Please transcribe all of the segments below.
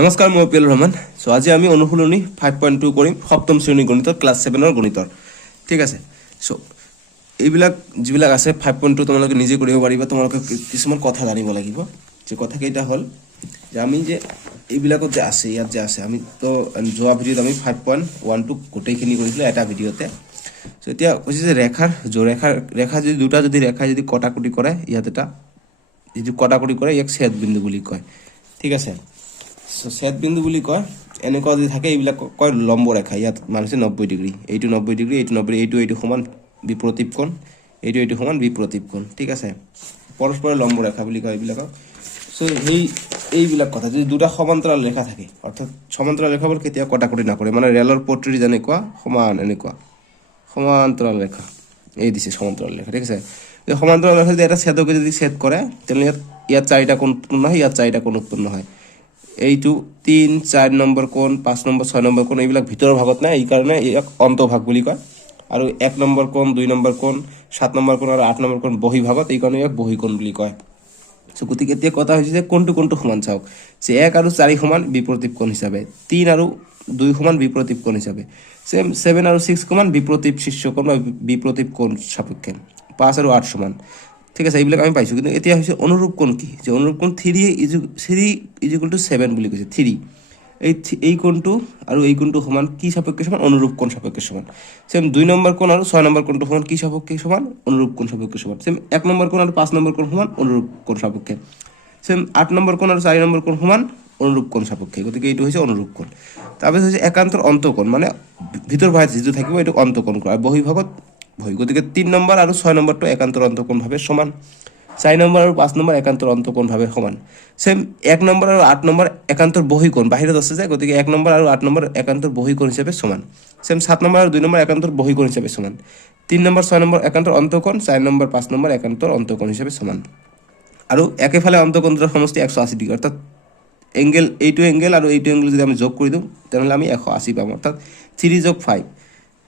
নমস্কাৰ মই PL Rahman. So আজি আমি অনুশীলনী 5.2 কৰিম সপ্তম শ্ৰেণীৰ গণিতৰ ক্লাছ 7ৰ গণিতৰ। ঠিক আছে। সো এইবিলাক যিবিলাক আছে 5.2 তোমালোকে নিজে কৰিব পাৰিবা। তোমালোকে কিছুমান কথা জানিব লাগিব। যে কথা কেইটা হ'ল যে আমি যে এইবিলাকত যে আছে ইয়াত যে আছে আমি তো যোৱা ভিডিঅ'ত আমি 5.1 গোটেইখিনি কৰিছিলোঁ এটা ভিডিঅ'তে। সো এতিয়া কৈছে যে ৰেখা যদি দুটা যদি ৰেখাই যদি কটাকটি কৰে ইয়াত এটা যদি কটাকটি কৰে ইয়াক ছেদ বিন্দু বুলি কয়। ঠিক আছে। ছেদ বিন্দু বুলি কয় এনেকুৱা যদি থাকে এইবিলাক কয় লম্ব ৰেখা। ইয়াত মান হৈছে 90 ডিগ্ৰী, এইটো 90 ডিগ্ৰী, এইটো 90, এইটো সমান বিপৰীত কোণ, এইটো সমান বিপৰীত কোণ। ঠিক আছে। পৰস্পৰ লম্ব ৰেখা বুলি কয় এইবিলাকক। সো এইবিলাক কথা যদি দুটা সমান্তৰাল ৰেখা থাকে অৰ্থাৎ সমান্তৰাল ৰেখাবোৰ কেতিয়াও কটাকটি নকৰে, মানে ৰেলৰ পট্টিৰ যেনেকুৱা সমান এনেকুৱা সমান্তৰাল ৰেখা এই দিছে সমান্তৰাল ৰেখা। ঠিক আছে। সমান্তৰাল ৰেখা যদি এটা ছেদকে যদি ছেদ কৰে তেনেহ'লে ইয়াত চাৰিটা কোণ উৎপন্ন হয়, ইয়াত চাৰিটা কোণ উৎপন্ন হয়। এইটো 3, 4 নম্বৰ কোণ, 5 নম্বৰ, 6 নম্বৰ কোণ এইবিলাক ভিতৰৰ ভাগত নাই, এইকাৰণে ইয়াক অন্তভাগ বুলি কয়। আৰু 1 নম্বৰ কোণ, 2 নম্বৰ কোণ, 7 নম্বৰ কোণ আৰু 8 নম্বৰ কোণ বহি ভাগত, এইকাৰণে ইয়াক বহি কোণ বুলি কয়। সো গতিকে এতিয়া কথা হৈছে যে কোনটো সমান চাওক যে 1 আৰু 4 সমান বিপৰীত কোণ হিচাপে, 3 আৰু 2 সমান বিপৰীত কোণ হিচাপে, 7 আৰু 6 সমান বিপৰীত শীৰ্ষ কোণ বা বিপৰীত কোণ সাপেক্ষে, 5 আৰু 8 সমান। ঠিক আছে। এইবিলাক আমি পাইছোঁ। কিন্তু এতিয়া হৈছে অনুৰূপ কোণ কি, যে অনুৰূপ কোণ 3 = 7 বুলি কৈছে। 3 এই কোণটো আৰু এই কোণটো সমান কি সাপেক্ষে সমান, অনুৰূপ কোণ সাপেক্ষে সমান। সেম 2 নম্বৰ কোণ আৰু 6 নম্বৰ কোণটো সমান কি সাপেক্ষে সমান, অনুৰূপ কোণ সাপেক্ষে সমান। সেম 1 নম্বৰ কোণ আৰু 5 নম্বৰ কোণ সমান অনুৰূপ কোণ সাপেক্ষে। সেম 8 নম্বৰ কোণ আৰু 4 নম্বৰ কোণ সমান অনুৰূপ কোণ সাপেক্ষে। গতিকে এইটো হৈছে অনুৰূপ কোণ। তাৰপিছত হৈছে একান্তৰ অন্তঃকোণ, মানে ভিতৰ ভাগত যিটো থাকিব এইটো অন্তঃকোণ কয়, আৰু বহিভাগত বহি। গতিকে 3 নম্বৰ আৰু 6 নম্বৰটো একান্তৰ অন্তঃকোণভাৱে সমান, 4 নম্বৰ আৰু 5 নম্বৰ একান্তৰ অন্তঃকোণভাৱে সমান। সেম 1 নম্বৰ আৰু 8 নম্বৰ একান্তৰ বহিকোণ বাহিৰত আছে যে, গতিকে 1 নম্বৰ আৰু 8 নম্বৰ একান্তৰ বহিকোণ হিচাপে সমান। সেম 7 নম্বৰ আৰু 2 নম্বৰ একান্তৰ বহিকোণ হিচাপে সমান। 3 নম্বৰ 6 নম্বৰ একান্তৰ অন্তঃকোণ, 4 নম্বৰ 5 নম্বৰ একান্তৰ অন্তঃকোণ হিচাপে সমান। আৰু একেফালে অন্তঃকোণ দুটাৰ সমষ্টি 180 ডিগ্ৰী, অৰ্থাৎ এইটো এংগেল আৰু এইটো এংগেল যদি আমি যোগ কৰি দিওঁ তেনেহ'লে আমি 180 পাম। অৰ্থাৎ 3 + 5,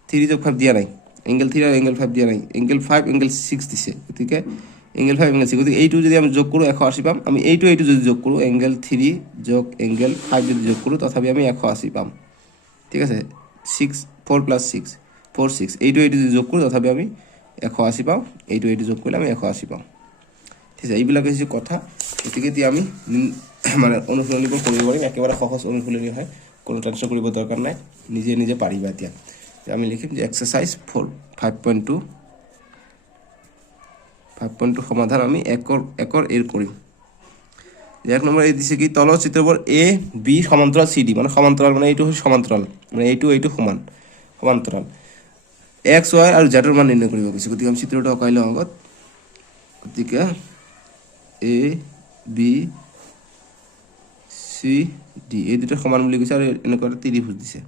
3 + 5 দিয়া নাই, এংগেল 3 আৰু এংগেল 5 দিয়া নাই, এংগেল 5 এংগেল 6 দিছে। গতিকে এংগেল 5 এংগেল 6, গতিকে এইটো যদি আমি যোগ কৰোঁ 180 পাম। আমি এইটো যদি যোগ কৰোঁ এংগেল 3 যোগ এংগেল 5 যদি যোগ কৰোঁ তথাপি আমি 180 পাম। ঠিক আছে। 4 + 6 4 6, এইটো যদি যোগ কৰোঁ তথাপি আমি 180 পাওঁ, এইটো যোগ কৰিলে আমি 180 পাওঁ। ঠিক আছে। এইবিলাক হৈছে কথা। গতিকে এতিয়া আমি মানে অনুশীলনীবোৰ কৰিব পাৰিম, একেবাৰে সহজ অনুশীলনী হয়, কোনো টেনশ্যন কৰিব দৰকাৰ নাই, নিজে পাৰিবা। এতিয়া আমি লিখিম যে এক্সাৰচাইজ 5.2 সমাধান আমি একৰ এৰ কৰিম। 1 নম্বৰ এই দিছে কি, তলৰ চিত্ৰবোৰ এ বি সমান্তৰাল চি ডি, মানে সমান্তৰাল, মানে এইটো হৈছে সমান্তৰাল, মানে এইটো সমান্তৰাল এক্স ৱাই আৰু জেডৰ মান নিৰ্ণয় কৰিব গৈছে। গতিকে আমি চিত্ৰটো আঁকাই লওঁ আগত। গতিকে এ বি চি ডি এই দুটা সমান বুলি কৈছে, আৰু এনেকুৱা এটা ত্ৰিভুজ দিছে।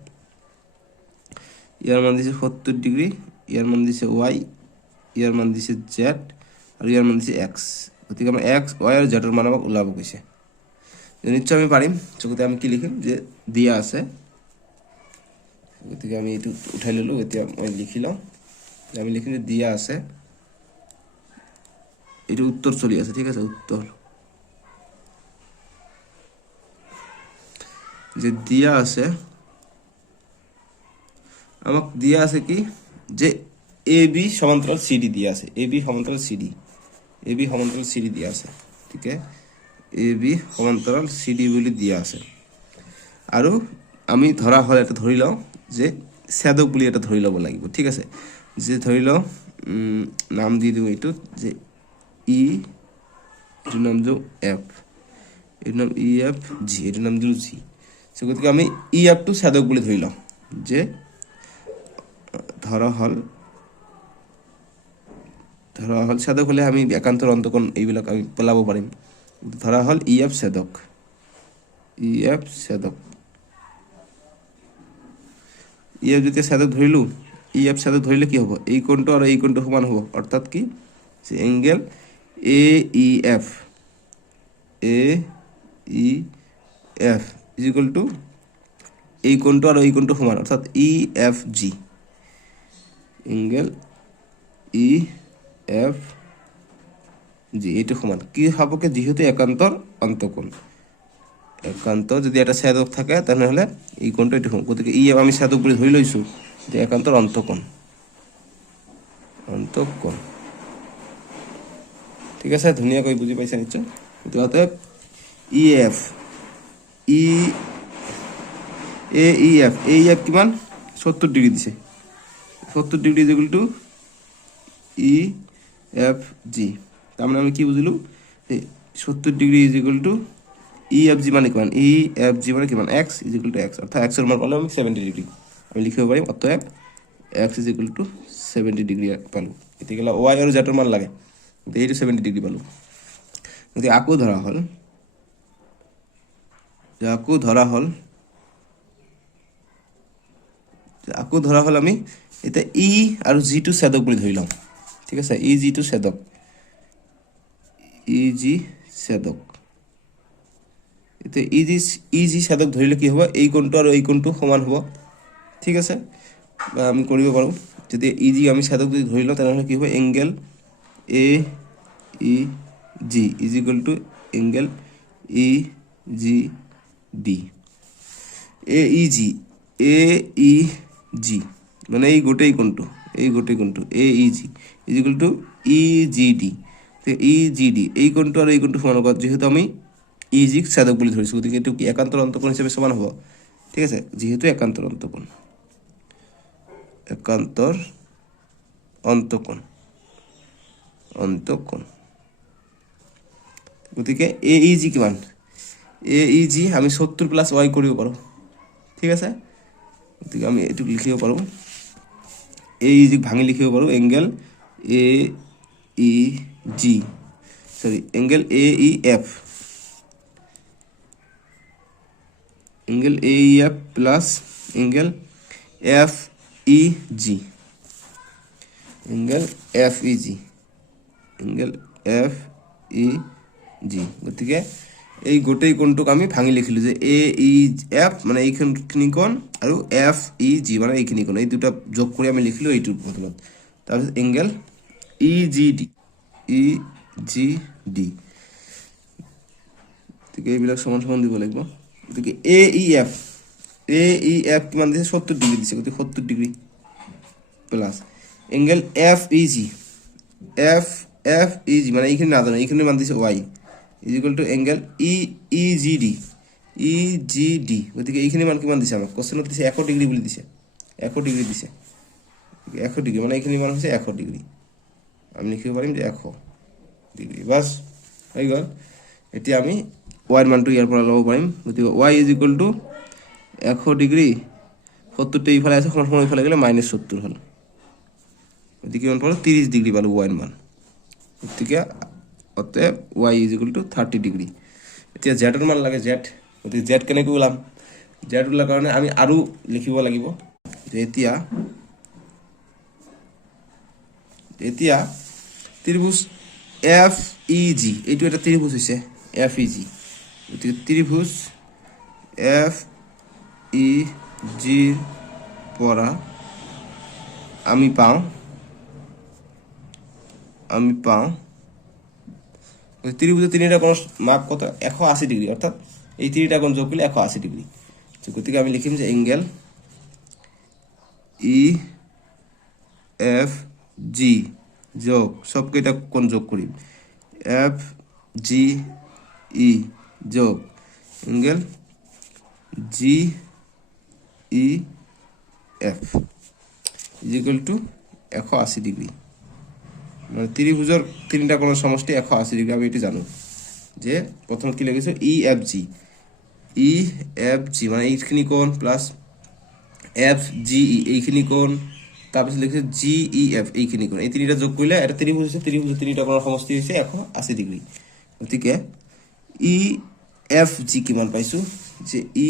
ইয়াৰ মান দিছে 70 ডিগ্ৰী, ইয়াৰ মান দিছে ৱাই, ইয়াৰ মান দিছে জেড, আৰু ইয়াৰ মান দিছে এক্স। গতিকে আমাৰ এক্স ৱাই আৰু জেডৰ মান আমাক ওলাব কৈছে। নিশ্চয় আমি পাৰিম। গতিকে আমি কি লিখিম যে দিয়া আছে, গতিকে আমি এইটো উঠাই ল'লোঁ। এতিয়া মই লিখি লওঁ, আমি লিখিম যে দিয়া আছে, এইটো উত্তৰ চলি আছে। ঠিক আছে। উত্তৰ যে দিয়া আছে, আমাক দিয়া আছে কি যে এ বি সমান্তৰাল চি ডি দিয়া আছে, এ বি সমান্তৰাল চি ডি দিয়া আছে। ঠিক আছে। এ বি সমান্তৰাল চি ডি বুলি দিয়া আছে। আৰু আমি ধৰা হয় এটা ধৰি লওঁ যে ছেদক বুলি এটা ধৰি ল'ব লাগিব। ঠিক আছে। যে ধৰি লওঁ নাম দি দিওঁ এইটোত যে ই, এইটোৰ নাম দিওঁ এফ, এইটোৰ নাম ই এফ জি, এইটোৰ নাম দিওঁ জি। গতিকে আমি ই এফটো ছেদক বুলি ধৰি লওঁ, যে ধৰা হ'ল ছেদক হ'লে আমি একান্তৰ অন্তঃকোণ এইবিলাক আমি পেলাব পাৰিম। ধৰা হ'ল ই এফ ছেদক, ই এফ যেতিয়া ছেদক ধৰিলোঁ, ই এফ ছেদক ধৰিলে কি হ'ব, এই কোণটো আৰু এই কোণটো সমান হ'ব। অৰ্থাৎ কি যে এংগেল এ ই এফ = এই কোণটো আৰু এই কোণটো সমান, অৰ্থাৎ E F G, angle E F G এইটো সমান কি সাপেক্ষে, যিহেতু একান্তৰ অন্তঃকোণ একান্তৰ যদি এটা ছেদক থাকে তেনেহ'লে এই কোণটো এইটো গতিকে ই আমি ছেদক বুলি ধৰি লৈছোঁ যে একান্তৰ অন্তঃকোণ ঠিক আছে ধুনীয়াকৈ বুজি পাইছা নিশ্চয় এইটো অতএব ই এফ এ ই এফ কিমান 70 ডিগ্ৰী দিছে 70 degree is equal to E F G তাৰমানে আমি কি বুজিলোঁ 70 degree is equal to E F G মানে কিমান ই এফ জি মানে কিমান x is equal two x অৰ্থাৎ এক্সৰ মান পালে আমি 70 ডিগ্ৰী আমি লিখিব পাৰিম অতএব x is equal two 70 degree পালোঁ গতিকে ৱাই আৰু জেডৰ মান লাগে গতিকে এইটো 70 ডিগ্ৰী পালোঁ গতিকে আকৌ ধৰা হ'ল আমি এতিয়া ই আৰু জিটো ছেদক বুলি ধৰি লওঁ ঠিক আছে ই জিটো ছেদক এতিয়া ই জি ছেদক ধৰিলে কি হ'ব এই কোণটো আৰু এই কোণটো সমান হ'ব ঠিক আছে বা আমি কৰিব পাৰোঁ যদি ই জি আমি ছেদক যদি ধৰি লওঁ তেনেহ'লে কি হ'ব angle A E G is equal to angle E G D A E G মানে এই গোটেই কোণটো A E G is equal to E G D E G D এই কোণটো আৰু এই কোণটো সমান হ'ব যিহেতু আমি ই জিক ছেদক বুলি ধৰিছোঁ গতিকে এইটো কি একান্তৰ অন্তঃকোণ হিচাপে সমান হ'ব ঠিক আছে যিহেতু একান্তৰ অন্তঃকোণ গতিকে এ ই জি কিমান এ ই জি আমি 70 প্লাছ ৱাই কৰিব পাৰোঁ ঠিক আছে গতিকে আমি এইটো লিখিব পাৰোঁ এ ই জিক ভাঙি লিখিব পাৰোঁ angle A E G angle A E F plus angle F E G গতিকে এই গোটেই কোণটোক আমি ভাঙি লিখিলোঁ যে এ ই এফ মানে এইখিনি কোণ আৰু এফ ই জি মানে এইখিনি কোণ এই দুটা যোগ কৰি আমি লিখিলোঁ এইটোৰ বদলত তাৰপিছত এংগেল ই জি ডি গতিকে এইবিলাক সমান দিব লাগিব গতিকে এ ই এফ কিমান দিছে 70 ডিগ্ৰী দিছে গতিকে 70 degree plus angle F E G মানে এইখিনি নাজানো এইখিনি মান দিছে Y is equal to angle E G D গতিকে এইখিনি মান কিমান দিছে আমাক কোৱেশ্যনত দিছে 100 ডিগ্ৰী বুলি দিছে 100 ডিগ্ৰী দিছে 100 ডিগ্ৰী মানে এইখিনি মান হৈছে 100 ডিগ্ৰী আমি লিখিব পাৰিম যে 100 ডিগ্ৰী বাছ হৈ গ'ল এতিয়া আমি ৱাইৰ মানটো ইয়াৰ পৰা ল'ব পাৰিম গতিকে Y is equal to 100 degree 70টো এইফালে আছে সমান ইফালে গ'লে -70 হ'ল গতিকে কিমান পালোঁ 30 ডিগ্ৰী পালোঁ ৱাইৰ মান গতিকে অতএব Y is equal two 30 degree এতিয়া জেডৰ মান লাগে গতিকে জেড কেনেকৈ ওলাম জেড ওলাৰ কাৰণে আমি আৰু লিখিব লাগিব যে এতিয়া ত্ৰিভুজ এফ ই জি এইটো এটা ত্ৰিভুজ হৈছে এফ ই জি গতিকে ত্ৰিভুজ এফ ই জিৰ পৰা আমি পাওঁ ত্ৰিভুজৰ তিনিটা কোণৰ মাপ কত 180 ডিগ্ৰী অৰ্থাৎ এই তিনিটা কোণ যোগ কৰিলে 180 ডিগ্ৰী গতিকে আমি লিখিম যে এংগেল ই এফ জি যোগ সবকেইটা কোণ যোগ কৰিম এফ জি ই যোগ angle G E F is equal two 180 degree মানে ত্ৰিভুজৰ তিনিটা কোণৰ সমষ্টি 180 ডিগ্ৰী আমি এইটো জানো যে প্ৰথমত কি লিখিছো ই এফ জি মানে এইখিনি কোণ প্লাছ এফ জি ই এইখিনি কোণ তাৰপিছত লিখিছো জি ই এফ এইখিনি কোণ এই তিনিটা যোগ কৰিলে এটা ত্ৰিভুজ হৈছে ত্ৰিভুজৰ তিনিটা কোণৰ সমষ্টি হৈছে 180 ডিগ্ৰী গতিকে ই এফ জি কিমান পাইছোঁ যে ই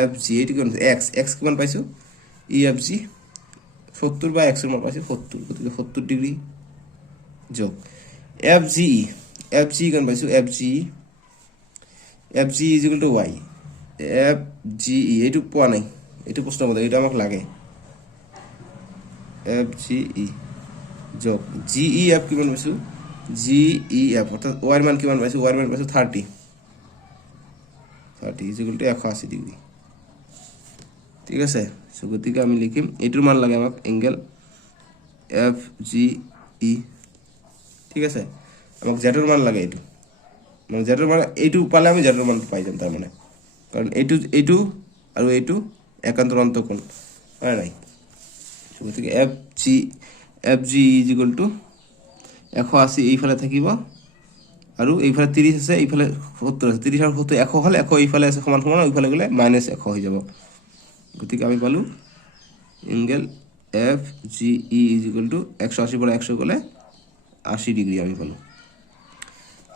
এফ জি এইটো কিমান এক্স কিমান পাইছোঁ ই এফ জি 70 বা এক্সৰ মান পাইছোঁ 70 গতিকে 70 ডিগ্ৰী যোগ এফ জি কিমান পাইছোঁ F G is equal to Y F G E এইটো পোৱা নাই এইটো প্ৰশ্ন মতে এইটো আমাক লাগে এফ জি ই যোগ জি ই এফ কিমান পাইছোঁ জি ই এফ অৰ্থাৎ ৱাইৰ মান কিমান পাইছোঁ ৱাইৰ মান পাইছোঁ 30 30 ইজ ইকুয়াল টু 180 ডিগ্ৰি ঠিক আছে সো গতিকে আমি লিখিম এইটোৰ মান লাগে আমাক এঙ্গেল এফ জি ই ঠিক আছে আমাক জেডৰ মান লাগে এইটো মানে জেডৰ মান এইটো পালে আমি জেডৰ মান পাই যাম তাৰ মানে কাৰণ এইটো আৰু এইটো একান্তৰ অন্তকোণ হয় নাই সো গতিকে F G is equal to 180 এইফালে থাকিব আৰু এইফালে 30 আছে এইফালে 70 আছে 30 আৰু 70 100 হল 100 এইফালে আছে সমান সমান এইফালে গলে -100 হৈ যাব গতিকে আমি পালো angle F G E is equal to 180 পৰা 100 গলে 80 ডিগ্ৰি আমি পালো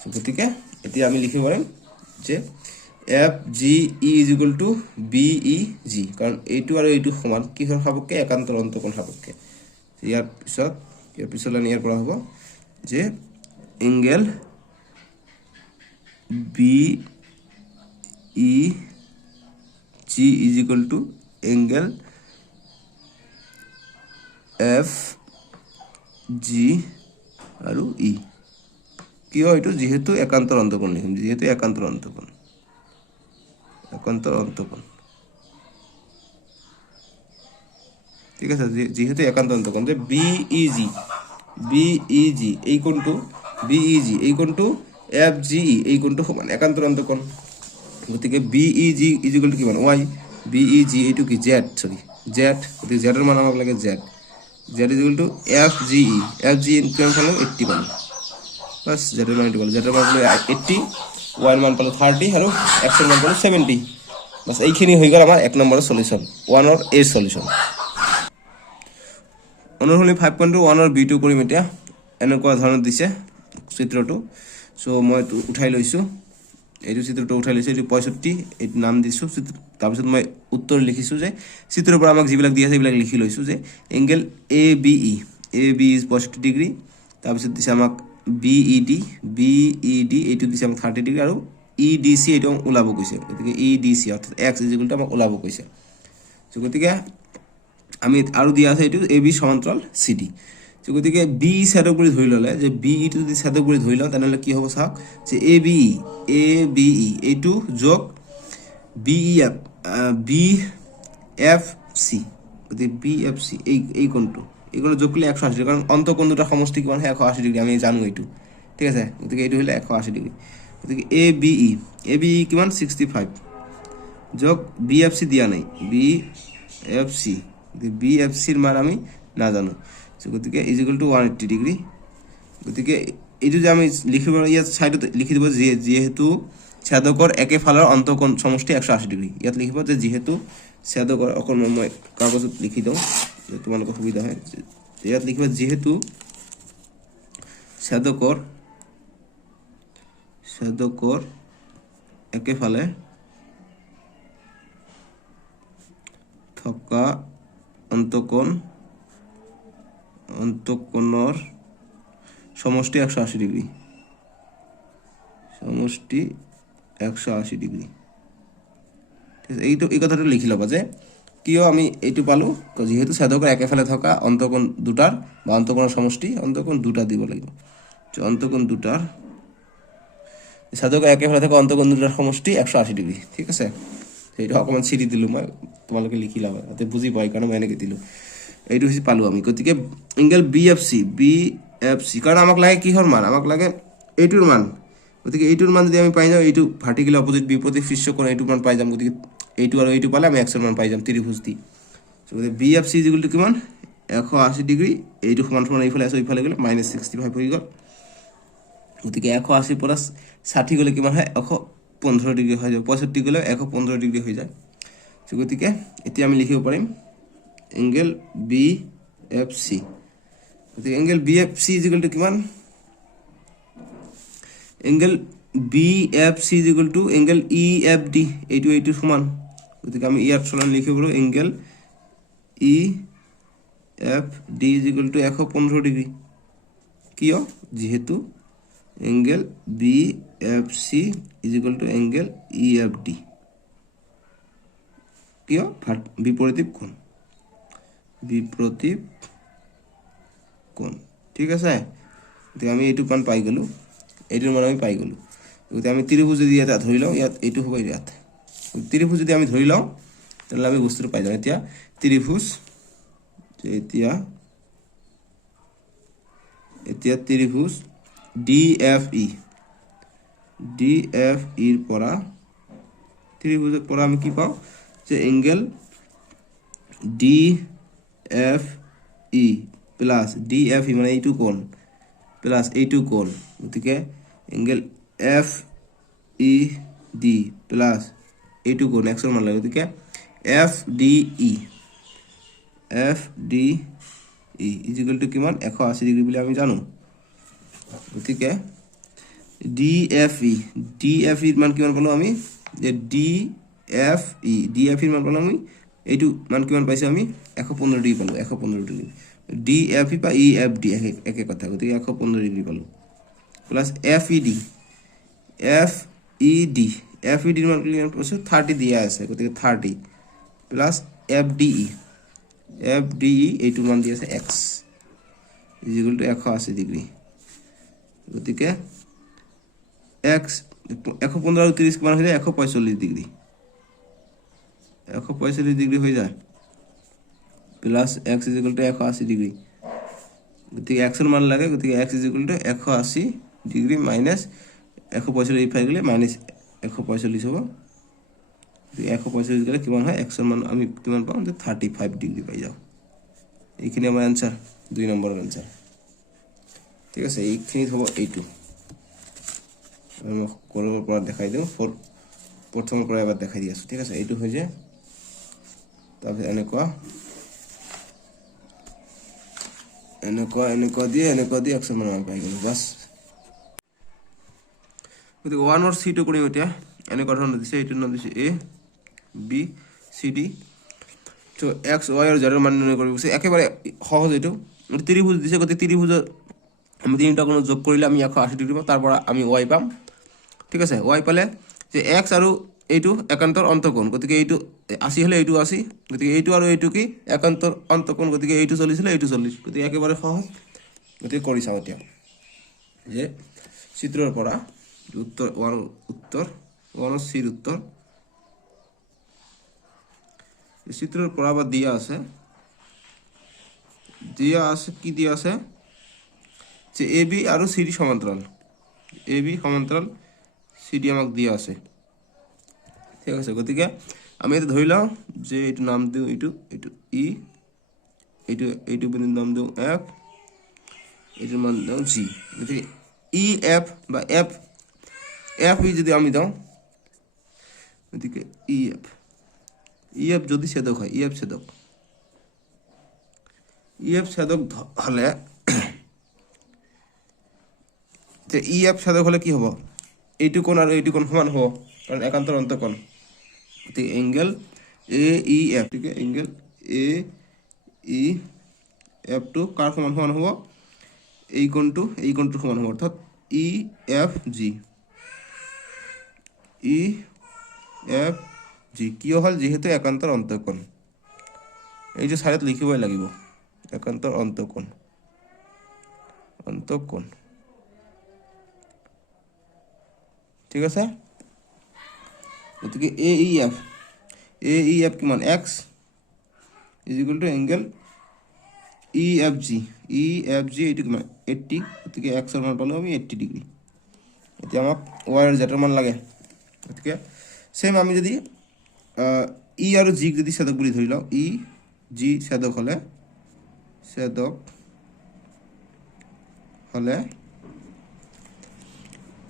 সো গতিকে এতিয়া আমি লিখিব পাৰিম যে F G E is equal to B E G কাৰণ এইটো আৰু এইটো সমান কিহৰ সাপেক্ষে একান্তৰ অন্তকোণ সাপেক্ষে ইয়াৰ পিছলৈ ইয়াৰ পৰা হ'ব যে angle B E G is equal to angle F G আৰু ই কিয় এইটো যেহেতু একান্তৰ অন্তকোণ লিখিম যেহেতু একান্তৰ অন্তকোণ ঠিক আছে যেহেতু একান্তৰ অন্তকোণ যে বি ই জি এই কোণটো বি ই জি এই কোণটো এফ জি ই এই কোণটো সমান একান্তৰ অন্তকোণ গতিকে B E G is equal to কিমান ওয়াই বি ই জি এইটো কি জেড গতিকে জেডৰ মান আমাক লাগে Z is equal to F G কিমান পালো 80 পালো বাস জেডৰ মান পালো জেডৰ মান পালো 80 ওয়াই মান পালো 30 আৰু এক্স ৰ মান পালো 70 বাস এইখিনি হৈ গ'ল আমাৰ 1 নম্বৰৰ সলিউশন 1 ৰ এ সলিউশন অনুশীলনী 5.1 ৰ বি2 কৰিম এতিয়া এনেকুৱা ধৰণৰ দিছে চিত্ৰটো সো মই উঠাই লৈছো এইটো চিত্ৰটো উঠাই লৈছো এইটো 65 এইটো নাম দিছো তাৰ পিছত মই উত্তৰ লিখিছো যে চিত্ৰৰ পৰা আমাক যিবিলাক দিয়া আছে এইবিলাক লিখি লৈছো যে angle A B is 65 degree তাৰ পিছত দিছে আমাক বি ই ডি এইটো দিছে আমাক 30 ডিগ্ৰী আৰু ই ডি সি এইটো ওলাব কৈছে গতিকে ই ডি সি অৰ্থাৎ x ইজ ইকুয়াল টু আমাক ওলাব কৈছে সো গতিকে আমি আৰু দিয়া আছে এইটো এ বি সমান্তৰাল সি ডি সো গতিকে বি ছেদক কৰি ধৰি ললে যে বি ই টো যদি ছেদক কৰি ধৰি লওঁ তেনেহলে কি হ'ব চাওক যে এ বি ই এইটো যোগ বি এফ সি গতিকে বি এফ সি এই কোণটো যোগ কৰিলে 180 ডিগ্ৰী কাৰণ অন্তকোণ দুটাৰ সমষ্টি কিমান হয় 180 ডিগ্ৰী আমি জানো এইটো ঠিক আছে গতিকে এইটো হলে 180 ডিগ্ৰী গতিকে এ বি ই কিমান 65 যোগ বি এফ সি দিয়া নাই বি এফ সি ৰ মান আমি নাজানো গতিকে ইজ ইকুয়াল টু 180 ডিগ্ৰী গতিকে এইটো যে আমি লিখিব ইয়াত সাইডত লিখি দিব যেহেতু ছেদকৰ একেফালৰ অন্তকোণ সমষ্টি 180 ডিগ্ৰী ইয়াত লিখিব যে যেহেতু ছেদকৰ অকল মই কাগজত লিখি দিওঁ যে তোমালোকৰ সুবিধা হয় ইয়াত লিখিব যেহেতু ছেদকৰ একেফালে থকা অন্তকোণৰ সমষ্টি 180 ডিগ্ৰী ঠিক আছে এই কথাটো লিখি ল'বা যে কিয় আমি এইটো পালো যেহেতু ছেদকৰ একেফালে থকা অন্তকোণ দুটাৰ বা অন্তকোণৰ সমষ্টি অন্তকোণ দুটা দিব লাগিব যে অন্তকোণ দুটাৰ ছেদকৰ একেফালে থকা অন্তকোণ দুটাৰ সমষ্টি 180 ডিগ্ৰী ঠিক আছে এইটো অকমান চিৰি দিলো মই তোমালোকে লিখি ল'বা যাতে বুজি পায় কাৰণ মই এনেকৈ দিলো এইটো হৈছে পালো আমি গতিকে এঙ্গেল বি এফ সি কাৰণ আমাক লাগে কিহৰ মান আমাক লাগে এইটোৰ মান গতিকে এইটোৰ মান যদি আমি পাই যাওঁ এইটো ভাৰ্টিকেল অপোজিট বিপৰীত শীৰ্ষকোণ এইটোৰ মান পাই যাম গতিকে এইটো আৰু এইটো পালে আমি এক্স ৰ মান পাই যাম ত্ৰিভুজ দি গতিকে B F C is equal to কিমান 180 ডিগ্ৰী এইটো সমান সমান এইফালে আছে এইফালে গ'লে -65 হৈ গ'ল গতিকে 180 পৰা 60 গ'লে কিমান হয় 115 ডিগ্ৰী হৈ যায় 65 গ'লে 115 ডিগ্ৰী হৈ যায় গতিকে এতিয়া আমি লিখিব পাৰিম এঙ্গেল বি এফ সি গতিকে angle B F C is equal to কিমান angle B F C is equal to angle E F D এইটো সমান গতিকে আমি ইয়াত সমান লিখিব পাৰো angle E F D is equal to 115 degree কিয় যেহেতু angle B F C is equal to angle E F D কিয় বিপৰীত কোণ ঠিক আছে গতিকে আমি এইটো মান পাই গ'লো এইটোৰ মান আমি পাই গ'লো গতিকে আমি ত্ৰিভুজ যদি এটা ধৰি লওঁ ইয়াত এইটো হ'ব ইয়াত ত্ৰিভুজ যদি আমি ধৰি লওঁ তাহলে আমি বস্তুটো পাই যাম এতিয়া ত্ৰিভুজ এতিয়া ত্ৰিভুজ DFE এৰ পৰা ত্ৰিভুজেৰ পৰা আমি কি পাও যে এঙ্গেল DFE প্লাস DFE মানে এইটো কোণ প্লাস এইটো কোণ গতিকে এঙ্গেল FED প্লাস এইটো কোণ x এর মান লাগে গতিকে FDE ইকুয়াল টু কিমান 180 ডিগ্ৰী বুলি আমি জানো গতিকে DFE এর মান কিমান পালো আমি যে DFE এর মান পালো আমি এইটো মান কিমান পাইছো আমি 115 ডিগ্ৰী পালো 115 ডিগ্ৰী DFE বা EFD একে কথা গতিকে 115 ডিগ্ৰী পালো প্লাস FED এর মান কিমান পাইছো 30 দিয়া আছে গতিকে 30 প্লাস FDE এইটোৰ মান দি আছে x ইকুয়াল টু 180 ডিগ্ৰী গতিকে x 115 আৰু 30 কিমান হৈ যায় 145 ডিগ্ৰী 145 ডিগ্ৰী হৈ যায় plus x equal to 180 degree গতিকে x এৰ মান লাগে গতিকে x equal to 180 degree minus 145 ইফাই গলে মাইনাস 145 হ'ব 145 গলে কিমান হয় x এর মান আমি কিমান পাম যে 35 ডিগ্ৰী পাই যাও এইখিনি আমাৰ आंसर 2 নম্বৰৰ आंसर ঠিক আছে এইখিনি হ'ব এইটো আমি কলমৰ পৰা দেখাই দিও প্ৰথমৰ পৰা এবাৰ দেখাই দি আছো ঠিক আছে এইটো হৈ যায় তাৰপিছত এনেকুৱা দিয়ে x এৰ মান আমি পাই গলো বাস গতিকে 1 और c2 কৰিম এতিয়া এনেকুৱা ধৰণৰ দিছে এইটো নাম দিছে a b c d তো x y আৰু z এৰ মান নিৰ্ণয় কৰিব আছে একেবাৰে সহজ এইটো ত্ৰিভুজ দিছে গতিকে ত্ৰিভুজ আমি তিনিটা কোণ যোগ কৰিলে আমি 180 ডিগ্ৰী পাম তাৰ পৰা আমি y পাম ঠিক আছে y পালে যে x আৰু এইটো একান্তৰ অন্তকোণ গতিকে এইটো 80 হলে এইটো 80 গতিকে এইটো আৰু এইটো কি একান্তৰ অন্তকোণ গতিকে এইটো 40 হলে এইটো 40 গতিকে একেবাৰে সহজ গতিকে কৰি চাও এতিয়া যে চিত্ৰৰ পৰা উত্তৰ 1 c ৰ উত্তৰ চিত্ৰৰ পৰা বা দিয়া আছে কি দিয়া আছে যে AB আৰু CD সমান্তৰাল AB সমান্তৰাল CD আমাক দিয়া আছে ঠিক আছে গতিকে আমি এটা ধৰি লওঁ যে এইটো নাম দিও এইটো E এইটো বিন্দুৰ নাম দিও F এইটোৰ মান দিও G গতিকে EF বা FE যদি আমি দাও গতিকে EF যদি ছেদক হয় EF ছেদক হলে যে EF ছেদক হলে কি হ'ব এইটো কোণ আৰু এইটো কোণ সমান হ'ব কাৰণ একান্তৰ অন্তকোণ গতিকে এঙ্গেল AEF ঠিক আছে এঙ্গেল AEF টু কাৰ সমান হ'ব এই কোণটো সমান হ'ব অৰ্থাৎ EFG কিয় হল যেহেতু একান্তৰ অন্তকোণ এই যে সাইডত লিখিবই লাগিব একান্তৰ অন্তকোণ ঠিক আছে গতিকে AEF কিমান x equal to angle EFG এইটো কিমান 80 গতিকে x এর মান পালো আমি 80 ডিগ্ৰী এতিয়া আমাক y আৰু z এৰ মান লাগে গতিকে সেম আমি যদি E আৰু G যদি ছেদক বুলি ধৰি লওঁ E G ছেদক হলে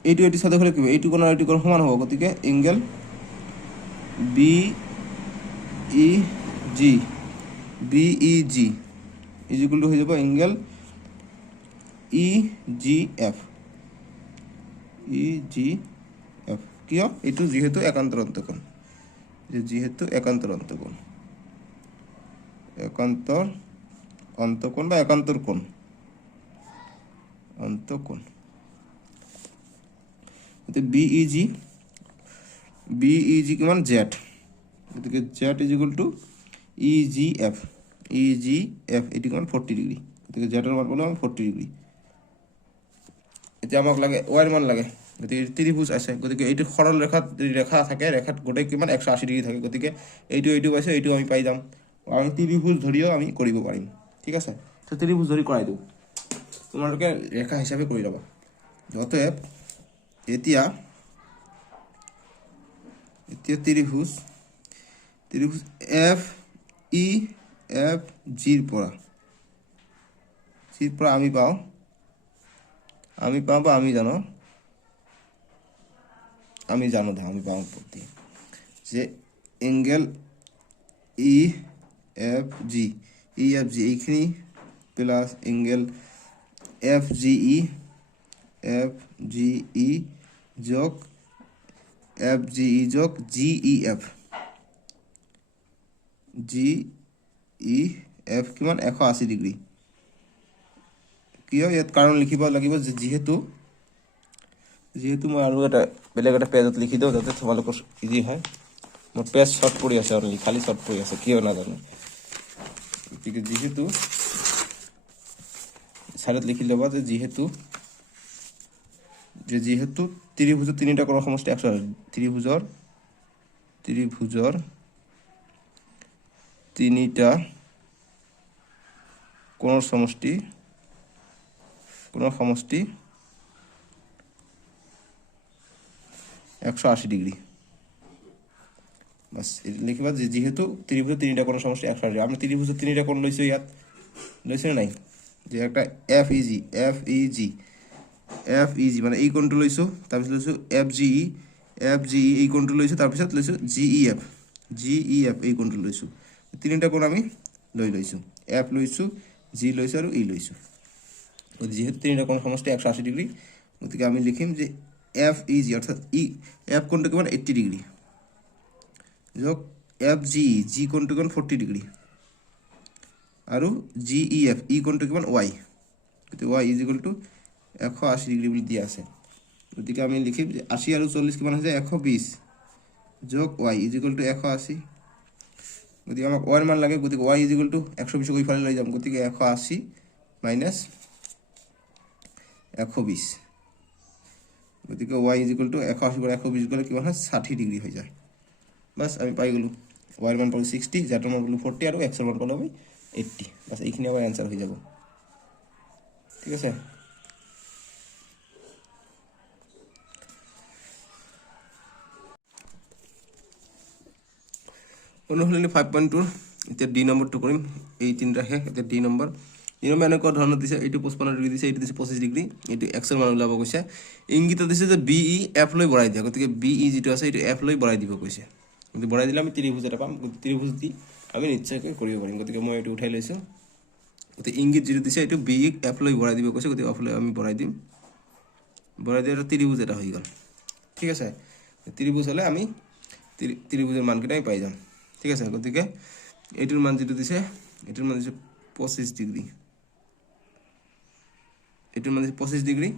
এইটো ছেদক হলে কি হ'ব এইটো কোণ আৰু এইটো কোণ সমান হ'ব গতিকে এঙ্গেল BEG ইকুয়াল টু হৈ যাব এঙ্গেল EGF কিয় এইটো যেহেতু একান্তৰ অন্তকোণ একান্তৰ অন্তকোণ বা একান্তৰ কোণ BEG কিমান z গতিকে z ইকুয়াল টু EGF এটি কিমান 40 ডিগ্ৰী গতিকে z এৰ মান পালো আমি 40 ডিগ্ৰী এতিয়া আমাক লাগে y এৰ মান লাগে গতিকে ত্ৰিভুজ আছে, গতিকে এইটো সৰল ৰেখাত যদি ৰেখা থাকে, ৰেখাত গোটেই কিমান 180 ডিগ্ৰী থাকে, গতিকে এইটো পাইছোঁ, এইটো আমি পাই যাম। আৰু ত্ৰিভুজ ধৰিও আমি কৰিব পাৰিম, ঠিক আছে। তো ত্ৰিভুজ ধৰি কৰাই দিওঁ, তোমালোকে ৰেখা হিচাপে কৰি ল'বা। অতএব এতিয়া ত্ৰিভুজ এফ ই এফ জিৰ পৰা আমি পাওঁ বা আমি জানো প্ৰতি যে এংগেল ই এফ জি এইখিনি প্লাছ এংগেল এফ জি ই যোগ এফ জি ই যোগ জি ই এফ কিমান 180 ডিগ্ৰী। কিয় ইয়াত কাৰণ লিখিব লাগিব যে যিহেতু মই আৰু এটা বেলেগ এটা পেজত লিখি দিওঁ যাতে তোমালোকৰ ইজি হয়। মোৰ পেজ শ্বৰ্ট পৰি আছে, অনলি খালি শ্বৰ্ট পৰি আছে, কিয় নাজানো। গতিকে যিহেতু চাইডত লিখি ল'বা যে যিহেতু ত্ৰিভুজৰ তিনিটা কোণৰ সমষ্টি 180, ত্ৰিভুজৰ তিনিটা কোণৰ সমষ্টি 180 ডিগ্ৰী। বাস লিখিবা যে যেহেতু ত্রিভুজের তিনটা কোণ সমষ্টি 180 আমরা ত্রিভুজের তিনটা কোণ লইছো ইয়াত লইছো নাই যে একটা এফ ই জি মানে এই কোণটো লইছো তাৰপিছত লইছো এফ জি ই এই কোণটো লইছো তাৰপিছত লইছো জি ই এফ এই কোণটো লইছো তিনটা কোণ আমি লইছো এফ লইছো জি লইছো আৰু ই লইছো যেহেতু তিনটা কোণ সমষ্টি 180 ডিগ্ৰী গতিকে আমি লিখিম যে এফ ই জি অৰ্থাৎ ই এফ কোণটো কিমান 80 ডিগ্ৰী যোগ এফ জি কোণটো কিমান 40 ডিগ্ৰী আৰু জি ই এফ ই কোণটো কিমান ওয়াই গতিকে Y is equal to 180 degree বুলি দিয়া আছে গতিকে আমি লিখিম যে 80 আৰু 40 কিমান হৈ যায় 120 যোগ ওয়াই ইজ ইকুয়াল টু 180 গতিকে আমাক ওয়াই মান লাগে গতিকে ওয়াই ইজ ইকুয়াল টু 120 কই ফালে লৈ যাম গতিকে 180 মাইনাস 120 গতিকে ওয়াই ইজ ইকুয়াল টু 180 পৰা 120 গলে কিমান হয় 60 ডিগ্ৰী হৈ যায় বাস আমি পাই গলো ওয়াই মান পালো 60 জেড মান পালো 40 আৰু এক্স মান পালো আমি 80 বাস এইখিনি আমাৰ आंसर হৈ যাব ঠিক আছে অনুশীলনী 5.2 এতিয়া ডি নম্বৰটো কৰিম এই তিনটা হে এতিয়া ডি নম্বৰ এনেকুৱা ধৰণৰ দিছে এইটো 55 ডিগ্ৰী দিছে এইটো দিছে 25 ডিগ্ৰী এইটো এক্স ৰ মান ওলাব কৈছে ইংগিত দিছে যে বি ই এফ লৈ বঢ়াই দিয়া গতিকে বি ই যেটো আছে এইটো এফ লৈ বঢ়াই দিব কৈছে গতিকে বঢ়াই দিলে আমি ত্ৰিভুজ এটা পাম ত্ৰিভুজ দি আমি নিশ্চয়কৈ কৰিব পাৰিম গতিকে মই এইটো উঠাই লৈছো গতিকে ইংগিত যেটো দিছে এইটো বি ই এফ লৈ বঢ়াই দিব কৈছে গতিকে এফ লৈ আমি বঢ়াই দিম বঢ়াই দিলে ত্ৰিভুজ এটা হৈ গ'ল ঠিক আছে ত্ৰিভুজ হলে আমি ত্ৰিভুজৰ মানকেইটা পাই যাম ঠিক আছে গতিকে এইটোৰ মান যেটো দিছে এইটোৰ মান দিছে 25 ডিগ্ৰী এইটোৰ মান দিছে 25 ডিগ্ৰী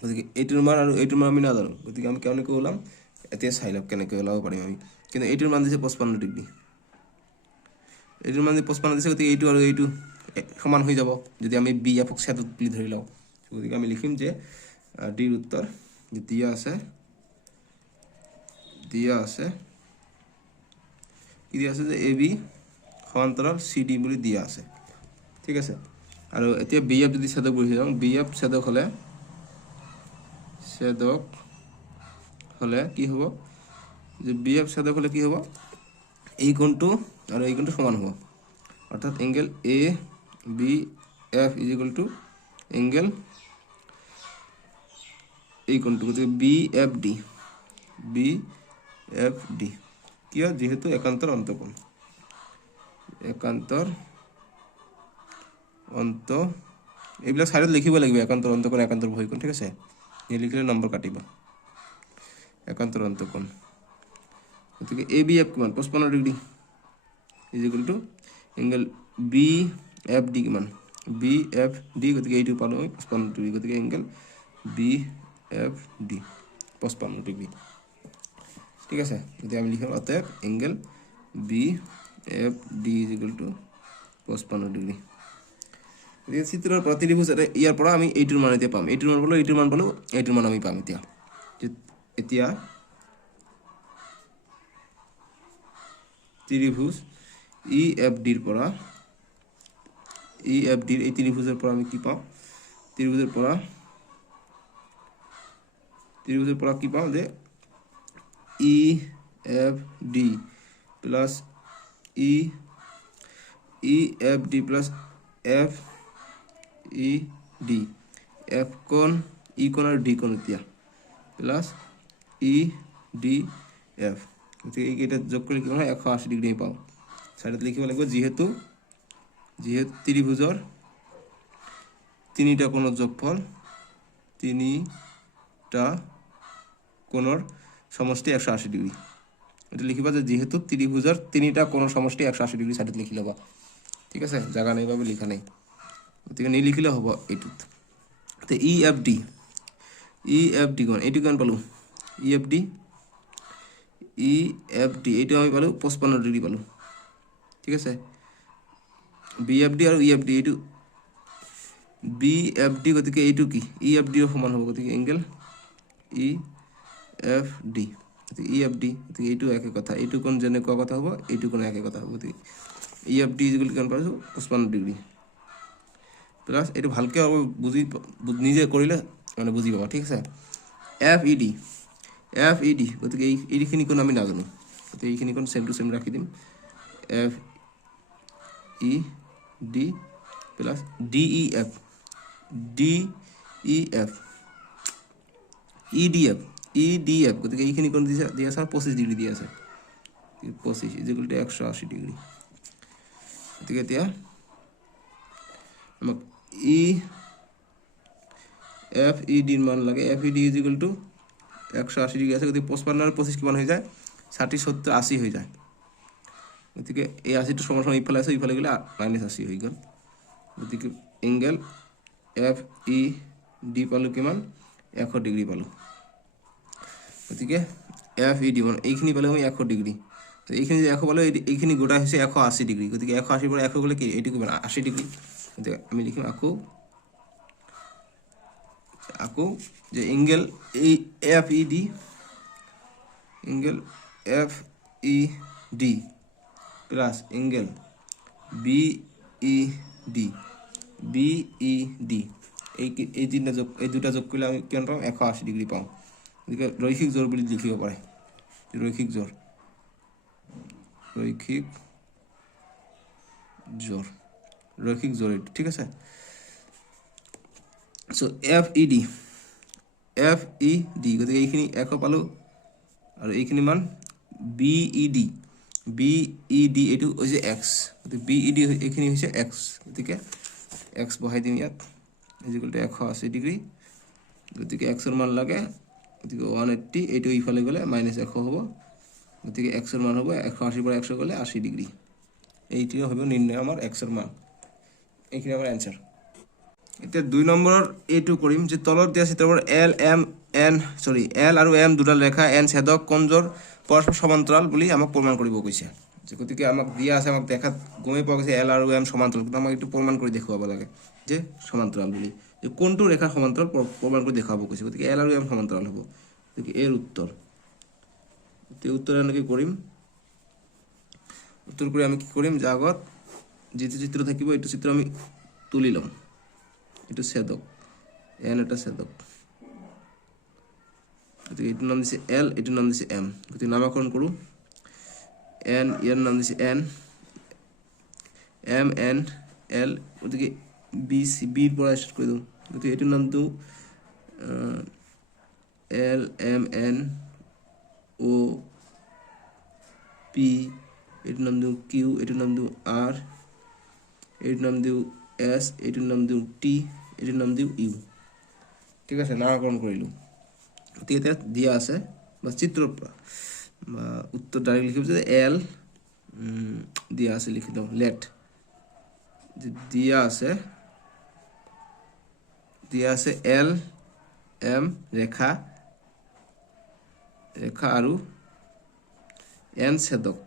গতিকে এইটোৰ মান আৰু এইটোৰ মান আমি নাজানো গতিকে আমি কেনেকৈ ওলাম এতিয়া চাই লওক কেনেকৈ ওলাব পাৰিম আমি কিন্তু এইটোৰ মান দিছে 55 ডিগ্ৰী এইটোৰ মান 55 দিছে গতিকে এইটো আৰু এইটো সমান হৈ যাব যদি আমি বি এফক ছেদত বুলি ধৰি লওঁ গতিকে আমি লিখিম যে ডিৰ উত্তৰ দিয়া আছে কি দিয়া আছে যে এবি সমান্তৰাল সিডি বুলি দিয়া আছে ঠিক আছে আৰু এতিয়া বি এফ যদি ছেদক বুজি যাওঁ বি এফ ছেদক হলে কি হ'ব যে বি এফ ছেদক হলে কি হ'ব এই কোণটো আৰু এই কোণটো সমান হ'ব অৰ্থাৎ angle A B F is equal to angle এই কোণটো গতিকে বি এফ ডি কিয় যেহেতু একান্তৰ অন্তকোণ এইবিলাক সাইডত লিখিব লাগিব একান্তৰ অন্তকোণ একান্তৰ বহিকোণ ঠিক আছে এই লিখিলে নম্বৰ কাটিব একান্তৰ অন্তকোণ গতিকে এ বি এফ কিমান 55 degree is equal to angle B F D কিমান বি এফ ডি গতিকে এইটো পালো 55 ডিগ্ৰী গতিকে angle B F D 55 degree ঠিক আছে যদি আমি লিখো অতএব angle B F D is equal to 55 degree এই চিত্ৰৰ পৰা ত্ৰিভুজ ইয়াৰ পৰা আমি এইটোৰ মান এতিয়া পাম, এইটোৰ মান পালো, এইটোৰ মান পালো, এইটোৰ মান আমি পাম এতিয়া। এতিয়া ত্ৰিভুজ ই এফ ডিৰ পৰা ই এফ ডিৰ এই ত্ৰিভুজৰ পৰা আমি কি পাওঁ, ত্ৰিভুজৰ পৰা কি পাওঁ যে ই এফ ডি প্লাছ ই F D plus F E D, F কোণ ই কোণ আৰু ডি কোণ এতিয়া প্লাছ ই ডি এফ, গতিকে এইকেইটা যোগ কৰি কি হয় 180 ডিগ্ৰী পাওঁ। চাইডত লিখিব লাগিব যিহেতু ত্ৰিভুজৰ তিনিটা কোণৰ যোগফল, তিনিটা কোণৰ সমষ্টি 180 ডিগ্ৰী। এটা লিখিবা যে যেহেতু ত্ৰিভুজেৰ তিনিটা কোণৰ সমষ্টি 180 ডিগ্ৰী সাইডত লিখি ল'বা, ঠিক আছে, জাগা নাই বাবে লিখা নাই, গতিকে নিলিখিলে হ'ব এইটোত। তো ই এফ ডি কোণ, এইটো কোণ পালোঁ ই এফ ডি এইটো আমি পালোঁ 55 ডিগ্ৰী পালোঁ, ঠিক আছে। বি এফ ডি আৰু ই এফ ডি, এইটো বি এফ ডি, গতিকে এইটো কি ই এফ ডিৰ সমান হ'ব, গতিকে এংগেল ই এফ ডি, ই এফ ডি, গতিকে এইটো একে কথা, এইটো কোণ যেনেকুৱা কথা হ'ব এইটো কোণ একে কথা হ'ব, গতিকে ই এফ ডি ইকুৱেল কিমান পাইছোঁ 55 ডিগ্ৰী প্লাছ এইটো ভালকৈ নিজে কৰিলে মানে বুজি পাবা, ঠিক আছে। এফ ই ডি, গতিকে এইখিনি কোণ আমি নাজানো, গতিকে এইখিনি কোণ চেম টু চেম ৰাখি দিম, F E D plus D E F E D F, গতিকে এইখিনি কোণ দিয়া আছে 25 ডিগ্ৰী দিয়া আছে, 25 ইকুৱেল টু 180 ডিগ্ৰী। গতিকে এতিয়া আমাক ই এফ ই ডিৰ মান লাগে, F E D is equal two 180 degree আছে, গতিকে 55 আৰু 25 কিমান হৈ যায় 60 70 80 হৈ যায়, গতিকে এই 80টো সমান সমান ইফালে আছে, ইফালে গ'লে -80 হৈ গ'ল, গতিকে এংগেল এফ ই ডি পালোঁ কিমান 100 ডিগ্ৰী পালোঁ, গতিকে এফ ই ডি মানে এইখিনি পালোঁ আমি 100 ডিগ্ৰী, তো এইখিনি যে 100 পালোঁ, এইখিনি গোটা হৈছে 180 ডিগ্ৰী, গতিকে 180 পৰা 100 গ'লে কি এইটো কিমান 80 ডিগ্ৰী, গতিকে আমি লিখিম আকৌ যে এংগেল এই F E D plus angle B E D এই তিনিটা যোগ, এই দুটা যোগ কৰিলে আমি কিমান পাম 180 ডিগ্ৰী পাওঁ, গতিকে ৰৈখিক জোৰ বুলি লিখিব পাৰে, ৰৈখিক জোৰ এইটো, ঠিক আছে। চ' এফ ই ডি, গতিকে এইখিনি 100 পালোঁ আৰু এইখিনি মান বি ই ডি এইটো হৈছে এক্স, গতিকে বি ই ডি এইখিনি হৈছে এক্স, গতিকে এক্স বহাই দিম ইয়াত ইকুৱেল টু 180 ডিগ্ৰী, গতিকে এক্সৰ মান লাগে, গতিকে 180, এইটো ইফালে গ'লে -100 হ'ব, গতিকে এক্সৰ মান হ'ব 180 পৰা 100 গ'লে 80 ডিগ্ৰী, এইটোৱে হ'ব নিৰ্ণয় আমাৰ এক্সৰ মান, এইখিনি আমাৰ এনচাৰ। এতিয়া 2 নম্বৰৰ এইটো কৰিম যে তলত দিয়া চিত্ৰৰ এল আৰু এম দুডাল ৰেখা এন ছেদক কোণযোৰ পৰস্পৰ সমান্তৰাল বুলি আমাক প্ৰমাণ কৰিব কৈছে, গতিকে আমাক দিয়া আছে, আমাক দেখাত গমেই পোৱা গৈছে এল আৰু এম সমান্তৰাল, কিন্তু আমাক এইটো প্ৰমাণ কৰি দেখুৱাব লাগে যে সমান্তৰাল বুলি, যে কোনটো ৰেখাৰ সমান্তৰাল প্ৰমাণ কৰি দেখুৱাব কৈছে, গতিকে এল আৰু এম সমান্তৰাল হ'ব, গতিকে এৰ উত্তৰ এনেকৈ কৰিম, উত্তৰ কৰি আমি কি কৰিম যে আগত যিটো চিত্ৰ থাকিব এইটো চিত্ৰ আমি তুলি ল'ম, এইটো ছেদক এন, এটা ছেদক, গতিকে এইটোৰ নাম দিছে এল, এইটোৰ নাম দিছে এম, গতিকে নামাকৰণ কৰোঁ, এন ইয়াৰ নাম দিছে এন, এম এন এল, গতিকে বিৰ পৰা ষ্টাৰ্ট কৰি দিওঁ, গতিকে এইটোৰ নামটো L M N O' P, এইটোৰ নাম দিওঁ কিউ, এইটোৰ নাম দিওঁ আৰ, এইটোৰ নাম দিওঁ এছ, এইটোৰ নাম দিওঁ টি, এইটোৰ নাম দিওঁ ইউ, ঠিক আছে, নামাকৰণ কৰিলোঁ। গতিকে এতিয়া দিয়া আছে বা চিত্ৰৰ পৰা বা উত্তৰ ডাইৰেক্ট লিখিব যে এল দিয়া আছে, লিখি দিওঁ লেট, দিয়া আছে এল এম ৰেখা আৰু এন ছেদক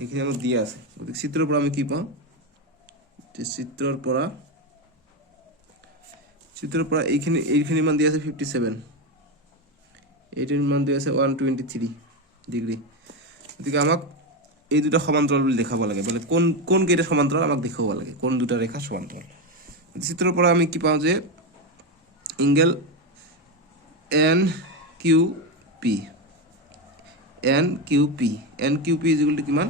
এইখিনি আমাক দিয়া আছে, গতিকে চিত্ৰৰ পৰা আমি কি পাওঁ চিত্ৰৰ পৰা এইখিনি মান দিয়া আছে 57, এইটোৰ মান দিয়া আছে 123 ডিগ্ৰী। গতিকে আমাক এই দুটা সমান্তৰাল বুলি দেখাব লাগে, মানে কোন কেইটা সমান্তৰাল আমাক দেখাব লাগে, কোন দুটা ৰেখা সমান্তৰাল। চিত্ৰৰ পৰা আমি কি পাওঁ যে এংগেল এন কিউ পি কিমান,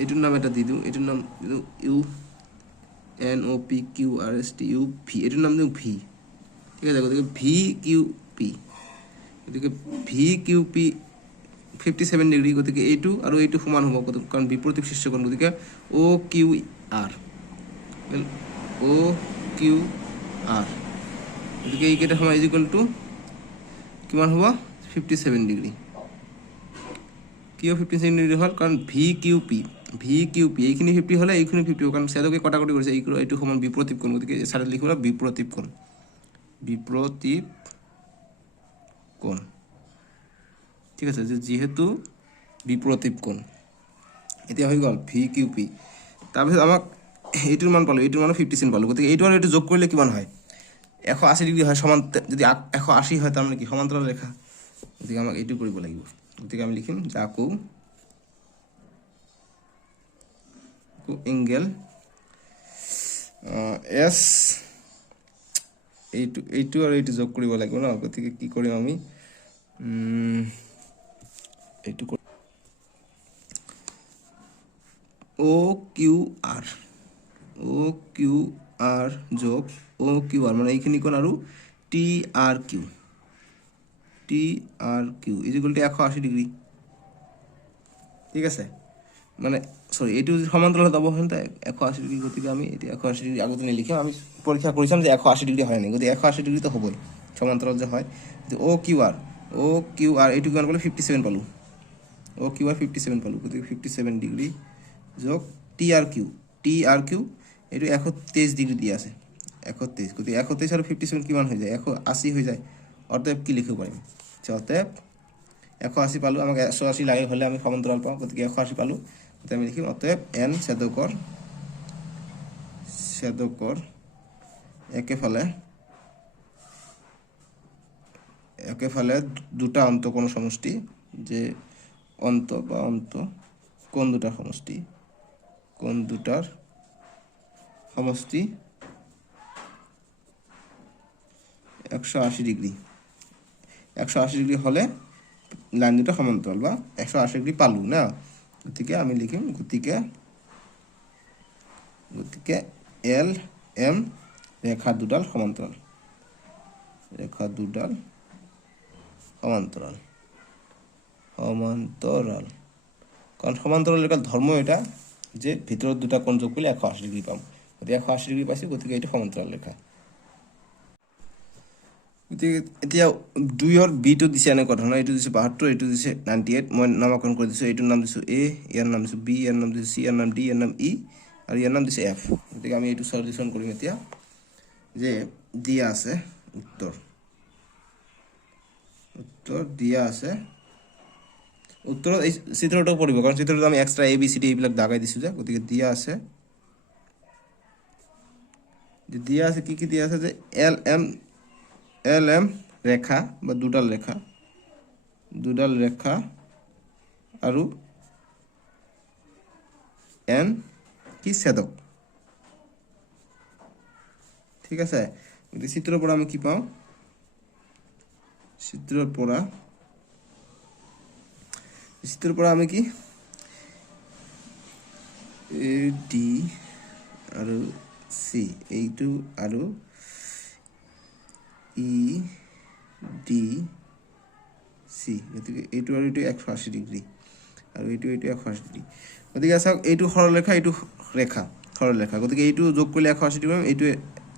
এইটোৰ নাম এটা দি দিওঁ, এইটোৰ নাম U N O' P Q R S T U V, এইটোৰ নাম দিওঁ ভি। ঠিক আছে, গতিকে ভি কিউ পি, গতিকে ভি কিউ পি 57 ডিগ্ৰী। গতিকে এইটো আৰু এইটো সমান হ'ব, কাৰণ বিপৰীত শীৰ্ষকোণ। গতিকে অ' কিউ আৰ, গতিকে এইকেইটা সমান ইজিকুৱেল টু কিমান হ'ব 57 ডিগ্ৰী। কিয় 57 ডিগ্ৰী হ'ল, কাৰণ ভি কিউ পি এইখিনি 50 হ'লে এইখিনি 50 হ'ব, কাৰণ ছেদকে কটাকটি কৰিছে, এইটো সমান বিপৰীত কোণ। গতিকে চাইডত লিখিব বিপৰীত কোণ। ঠিক আছে, যিহেতু বিপৰীত কোণ, এতিয়া হৈ গ'ল ভি কিউ পি। তাৰপিছত আমাক এইটোৰ মান পালোঁ, এইটোৰ মান 57 পালোঁ। গতিকে এইটো আৰু এইটো যোগ কৰিলে কিমান হয়, 180 ডিগ্ৰী হয়। যদি 180 হয় তাৰমানে কি সমান্তৰাল ৰেখা। গতিকে আমাক এইটো কৰিব লাগিব। গতিকে আমি লিখিম যে আকৌ এংগেল এছ, এইটো আৰু এইটো যোগ কৰিব লাগিব ন। গতিকে কি কৰিম আমি, এইটো অ' কিউ আৰ যোগ অ' কিউ আৰ, মানে এইখিনি কোণ আৰু T R Q is equal to 180 degree. ঠিক আছে, মানে চৰি, এইটো সমান্তৰাল যাব হয় 180 ডিগ্ৰী। গতিকে আমি এতিয়া 180 ডিগ্ৰী আগতে নিলিখিম, আমি পৰীক্ষা কৰিচাম যে 180 ডিগ্ৰী হয় নাই। গতিকে 180 ডিগ্ৰীটো হ'বই, সমান্তৰাল যে হয়। অ' কিউ আৰ এইটো কিমান পালোঁ 57 পালোঁ, অ' কিউ আৰ 57 পালোঁ। গতিকে 57 ডিগ্ৰী যোগ টি আৰ কিউ এইটো 123 ডিগ্ৰী দিয়া আছে, 123। গতিকে 123 আৰু 57 কিমান হৈ যায়, 180 হৈ যায়। অতএৱ কি লিখিব পাৰিম, অতএৱ 180 পালোঁ। আমাক 180 লাগে হ'লে আমি সমান্তৰাল পাওঁ, গতিকে 180 পালোঁ। গতিকে আমি লিখিম অতএৱ এন ছেদকৰ একেফালে দুটা অন্তঃকোণ সমষ্টি, যে কোণ দুটাৰ সমষ্টি 180 ডিগ্ৰী। 180 ডিগ্ৰী হ'লে লাইন দুটা সমান্তৰাল, বা 180 ডিগ্ৰী পালোঁ না। গতিকে আমি লিখিম গতিকে এল এম ৰেখা দুডাল সমান্তৰাল, কাৰণ সমান্তৰাল ৰেখাৰ ধৰ্ম এটা যে ভিতৰত দুটা কোণ যোগ কৰিলে 180 ডিগ্ৰী পাম। গতিকে 180 ডিগ্ৰী পাইছোঁ, গতিকে এইটো সমান্তৰাল ৰেখা। গতিকে এতিয়া 2ৰ বিটো দিছে এনেকুৱা ধৰণৰ, এইটো দিছে 72, এইটো দিছে 98। মই নামাকৰণ কৰি দিছোঁ, এইটোৰ নাম দিছোঁ এ, ইয়াৰ নাম দিছোঁ বি, ইয়াৰ নাম দিছোঁ চি, ইয়াৰ নাম ডি, ইয়াৰ নাম ই, আৰু ইয়াৰ নাম দিছে এফ। গতিকে আমি এইটো সলিউশ্যন কৰিম এতিয়া, যে দিয়া আছে উত্তৰ দিয়া আছে। উত্তৰত এই চিত্ৰটো পৰিব, কাৰণ চিত্ৰটো আমি এক্সট্ৰা এ বি চি ডি এইবিলাক দাগাই দিছোঁ যে। গতিকে দিয়া আছে কি দিয়া আছে, যে এল এম ৰেখা বা দুডাল ৰেখা আৰু এন কি ছেদক। ঠিক আছে, গতিকে চিত্ৰৰ পৰা আমি কি পাওঁ, চিত্ৰৰ পৰা আমি কি এ ডি আৰু চি, এইটো আৰু ই ডি চি, গতিকে এইটো আৰু এইটো 180 ডিগ্ৰী, আৰু এইটো 180 ডিগ্ৰী। গতিকে চাওক, এইটো সৰলৰেখা, এইটো সৰলৰেখা। গতিকে এইটো যোগ কৰিলে 180 ডিগ্ৰী পাম, এইটো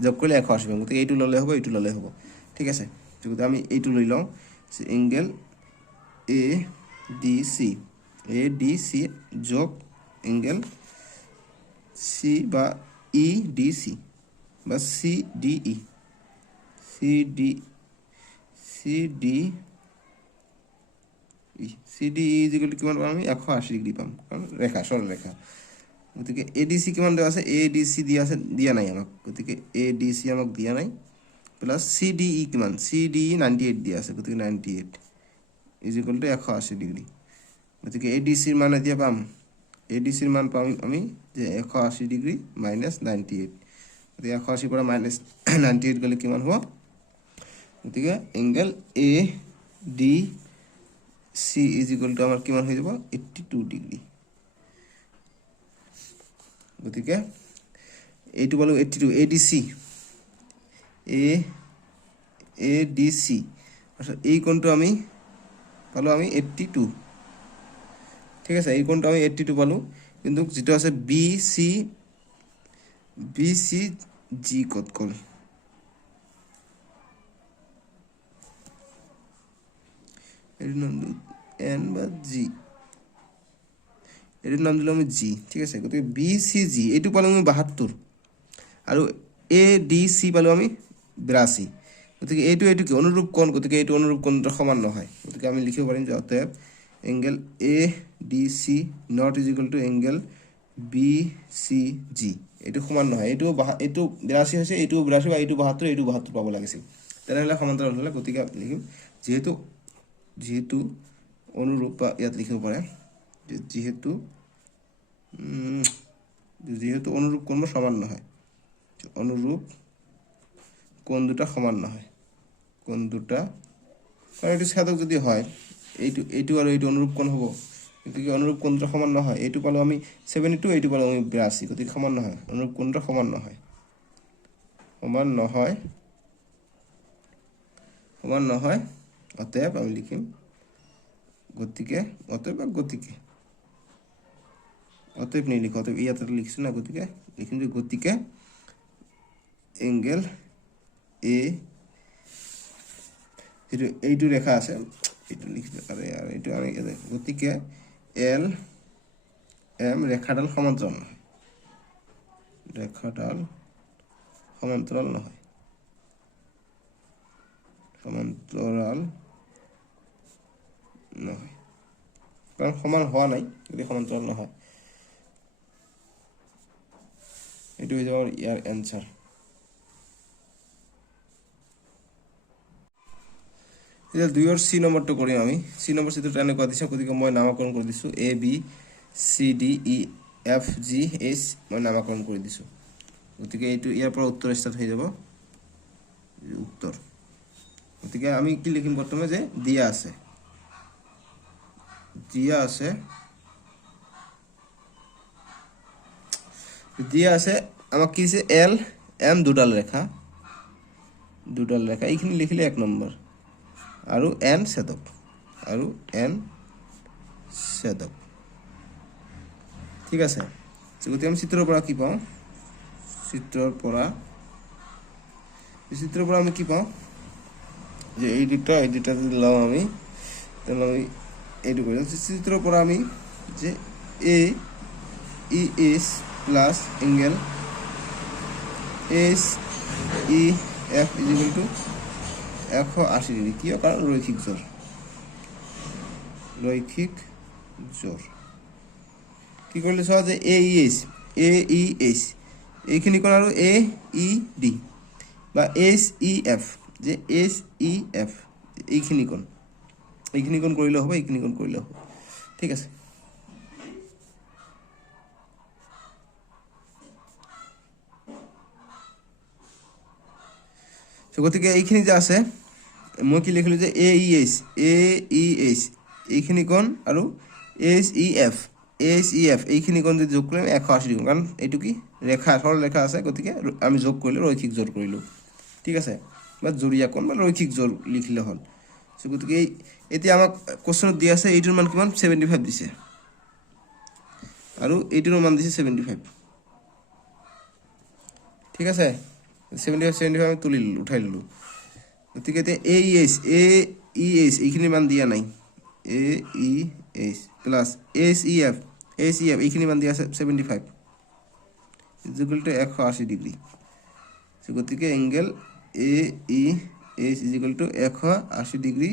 যোগ কৰিলে 180 পাম। গতিকে এইটো ল'লে হ'ব, এইটো ল'লে হ'ব। ঠিক আছে, গতিকে আমি এইটো লৈ লওঁ, এংগেল এ ডি চি যোগ এংগেল চি বা ই ডি চি বা C D E is equal to কিমান পাম আমি, 180 ডিগ্ৰী পাম, কাৰণ সৰল ৰেখা। গতিকে ADC কিমান দেওয়া আছে ADC দিয়া নাই আমাক গতিকে ADC আমাক দিয়া নাই প্লাস CDE কিমান CDE 98 দিয়া আছে গতিকে 98 ইজ ইকুয়াল টু 180 ডিগ্রি গতিকে ADC এর মান এতিয়া পাম ADC এর মান পাম আমি যে 180 ডিগ্রি মাইনাস 98 গতিকে 180 পৰা মাইনাস 98 গলে কিমান হ'ব গতিকে angle ADC is equal two আমাৰ কিমান হৈ যাব 82 ডিগ্রি গতিকে এইটো পালো 82 ADC আচ্ছা এই কোণটো আমি পালো আমি 82 ঠিক আছে এই কোণটো আমি 82 পালো কিন্তু যেটো আছে BCG কত কল এর নাম N বা G এর নাম দিলাম আমি G ঠিক আছে গতিকে BCG এইটো পালো আমি 72 আৰু ADC পালো আমি 82 গতিকে এইটো কি অনুৰূপ কোণ গতিকে এইটো অনুৰূপ কোণৰ সমান নহয় গতিকে আমি লিখিব পাৰিম যে অতএব angle ADC not is equal to angle BCG এইটো সমান নহয় এইটো 82 হৈছে এইটো 82 বা এইটো 72 এইটো 72 পাব লাগিছিল তেনেহলে সমান্তৰাল হলে গতিকে লিখিম যেহেতু অনুৰূপ বা ইয়াত লিখিব পাৰে যেহেতু অনুৰূপ কোণ সমান নহয় অনুৰূপ কোণ দুটা সমান নহয় কোণ দুটা কাৰণ এটো ছেদক যদি হয় এইটো আৰু এইটো অনুৰূপ কোণ হ'ব কিন্তু কি অনুৰূপ কোণ দুটা সমান নহয় এইটো পালো আমি 72 এইটো পালো আমি 82 গতিকে সমান নহয় অনুৰূপ কোণ দুটা সমান নহয় অতএব আমি লিখিম গতিকে অতএব নেই লিখো অতএব ইয়াতে লিখছি না গতিকে লিখিম যে গতিকে এঙ্গেল A এইটো রেখা আছে এইটো লিখতে পারে আর এইটো আমি গতিকে L M রেখাডাল সমান্তরাল নহয় কারণ সমান হওয়া নাই যদি সমান্তরাল নহয় এইটো হৈ যাব ইয়াৰ এনসাৰ এটা 2 और C নম্বৰটো কৰিম আমি C নম্বৰ সিটো টানে কৈ দিছো গতিকে মই নামকৰণ কৰি দিছো A B C D E F G H মই নামকৰণ কৰি দিছো গতিকে এইটো ইয়াৰ পৰা উত্তৰ স্টাৰ্ট হৈ যাব উত্তৰ গতিকে আমি কি লিখিম প্ৰথমে যে দিয়া আছে আমাক কি আছে L M দুডাল ৰেখা এইখিনি লিখিলে 1 নম্বৰ আৰু N ছেদক ঠিক আছে গতিকে আমি চিত্ৰৰ পৰা কি পাওঁ চিত্ৰৰ পৰা আমি কি পাওঁ যে এই দুটা যদি লওঁ আমি তাহলে আমি এইটো কৰিম চিত্ৰৰ পৰা আমি যে AES plus angle SEF is equal to 180 degree কি কারণ রৈখিক জোর কি করলে সহজ যে AES এইখিনি কোণ আৰু AED বা SEF যে SEF এইখিনি কোণ কৰিলে হ'ব ঠিক আছে গতিকে এইখিনি যে আছে মই কি লিখিলো যে AES এইখিনি কোণ আৰু SEF এইখিনি কোণ যদি যোগ কৰিম 180 ডিগ্ৰী কাৰণ এইটো কি সৰল ৰেখা আছে গতিকে আমি যোগ কৰিলে ৰৈখিক জোৰ কৰিলো ঠিক আছে বা জোৰিয়া কোণ বা ৰৈখিক জোৰ লিখিলে হল গতিকে এতিয়া আমাক কোশ্চনত দিয়া আছে এইটোৰ মান কিমান 75 দিছে আৰু এইটোৰ মান দিছে 75 ঠিক আছে 75 আমি তুলি উঠাই ললো গতিকে এতিয়া AES এইখিনি মান দিয়া নাই AES প্লাস SEF এইখিনি মান দিয়া আছে 75 is equal to 180 ডিগ্রি গতিকে angle AES is equal to 180 degree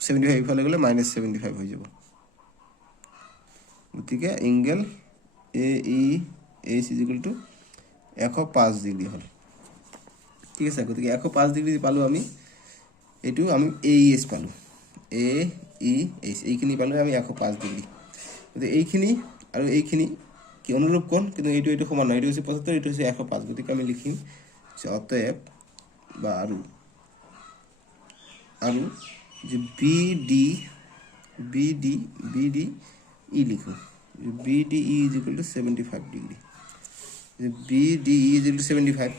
75 ইফালে গলে -75 হৈ যাব গতিকে angle A E H is equal two 105 degree হ'ল ঠিক আছে গতিকে 105 ডিগ্ৰী পালোঁ আমি এইটো আমি এ ই এইচ পালোঁ এ ই এইচ এইখিনি পালোঁ আমি 105 ডিগ্ৰী গতিকে এইখিনি আৰু এইখিনি কি অনুৰূপ কোণ কিন্তু এইটো সমান নহয় এইটো হৈছে 75 এইটো হৈছে 105 গতিকে আমি লিখিম যে অতএব বা আৰু যে বি ডি ই লিখোঁ B D E is equal to 75 degree B D E is equal to 75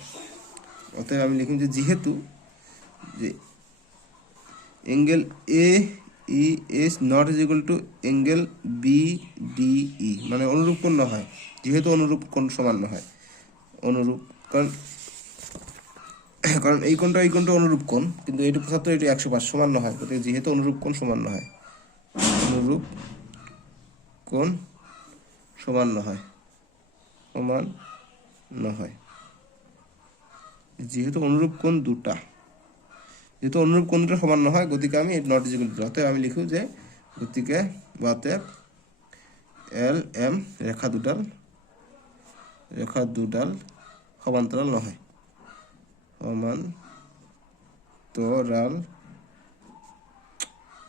অতএব আমি লিখিম যে যেহেতু যে angle A E S not is equal to angle B D E মানে অনুৰূপ কোণ নহয় যেহেতু অনুৰূপ কোণ সমান নহয় অনুৰূপ কারণ এই কোণটো অনুরূপ কোণ কিন্তু এইটো 75 এইটো 105 সমান নহয় গতিকে যেহেতু অনুরূপ কোণ সমান নহয় অনুরূপ কোণ সমান নহয় যেহেতু অনুরূপ কোণ দুটা যেহেতু অনুরূপ কোণ দুটা সমান নহয় গতিকে আমি নট ইজ ইকুৱেল টু অতএব আমি লিখো যে গতিকে অতএব এল এম রেখা দুডাল সমান্তরাল নহয়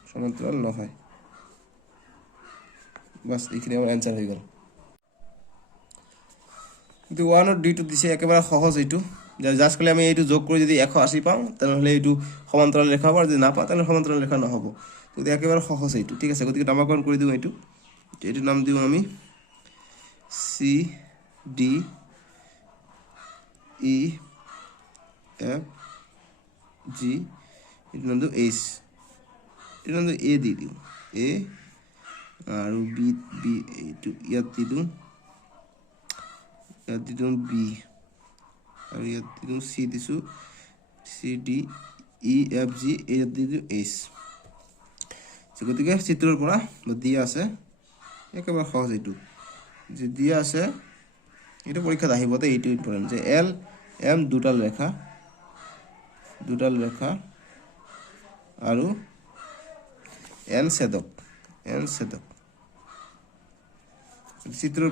সমান্তরাল নহয় বাস এইখিনি আমার অ্যান্সার হয়ে গেল কিন্তু 1 আর d2 দিছে একেবারে সহজ এইটো জাস্ট খালি আমি এইটো যোগ কৰি যদি 180 পাওঁ তাহলে এইটো সমান্তৰাল ৰেখা হ'ব আৰু যদি না পাওঁ তাহলে সমান্তৰাল ৰেখা নহ'ব গতিকে একেবাৰে সহজ এইটো ঠিক আছে গতিকে নামকৰণ কৰি দিওঁ এইটো নাম দিওঁ আমি সি ডি ই এফ জি এইটো নাম দিওঁ এইচ এইটো নাম দিওঁ এ দি দিওঁ এ আৰু বি এইটো ইয়াত দি দিওঁ বি আৰু ইয়াত দি দিওঁ চি দিছোঁ C D E F G ইয়াত দি দিওঁ এইচ গতিকে চিত্ৰৰ পৰা দিয়া আছে একেবাৰে সহজ এইটো যে দিয়া আছে এইটো পৰীক্ষাত আহিব এইটো ইম্পৰ্টেণ্ট যে এল এম দুডাল ৰেখা আৰু এন ছেদক চিত্ৰৰ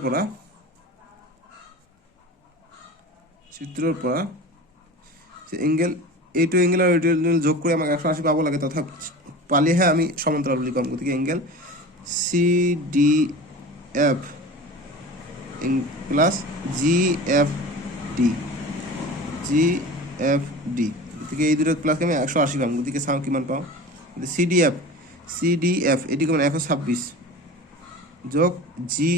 পৰা যে এঙ্গেল এইটো এঙ্গেল আৰু এইটো যোগ কৰি আমাক 180 পাব লাগে তথাপি পালেহে আমি সমান্তরাল বুলি ক'ম গতিকে angle C D F plus G F D গতিকে এই দুটো প্লাস আমি 180 পাম গতিকে চাওঁ কিমান পাওঁ সি ডি এফ এটি কিমান 126 যোগ জি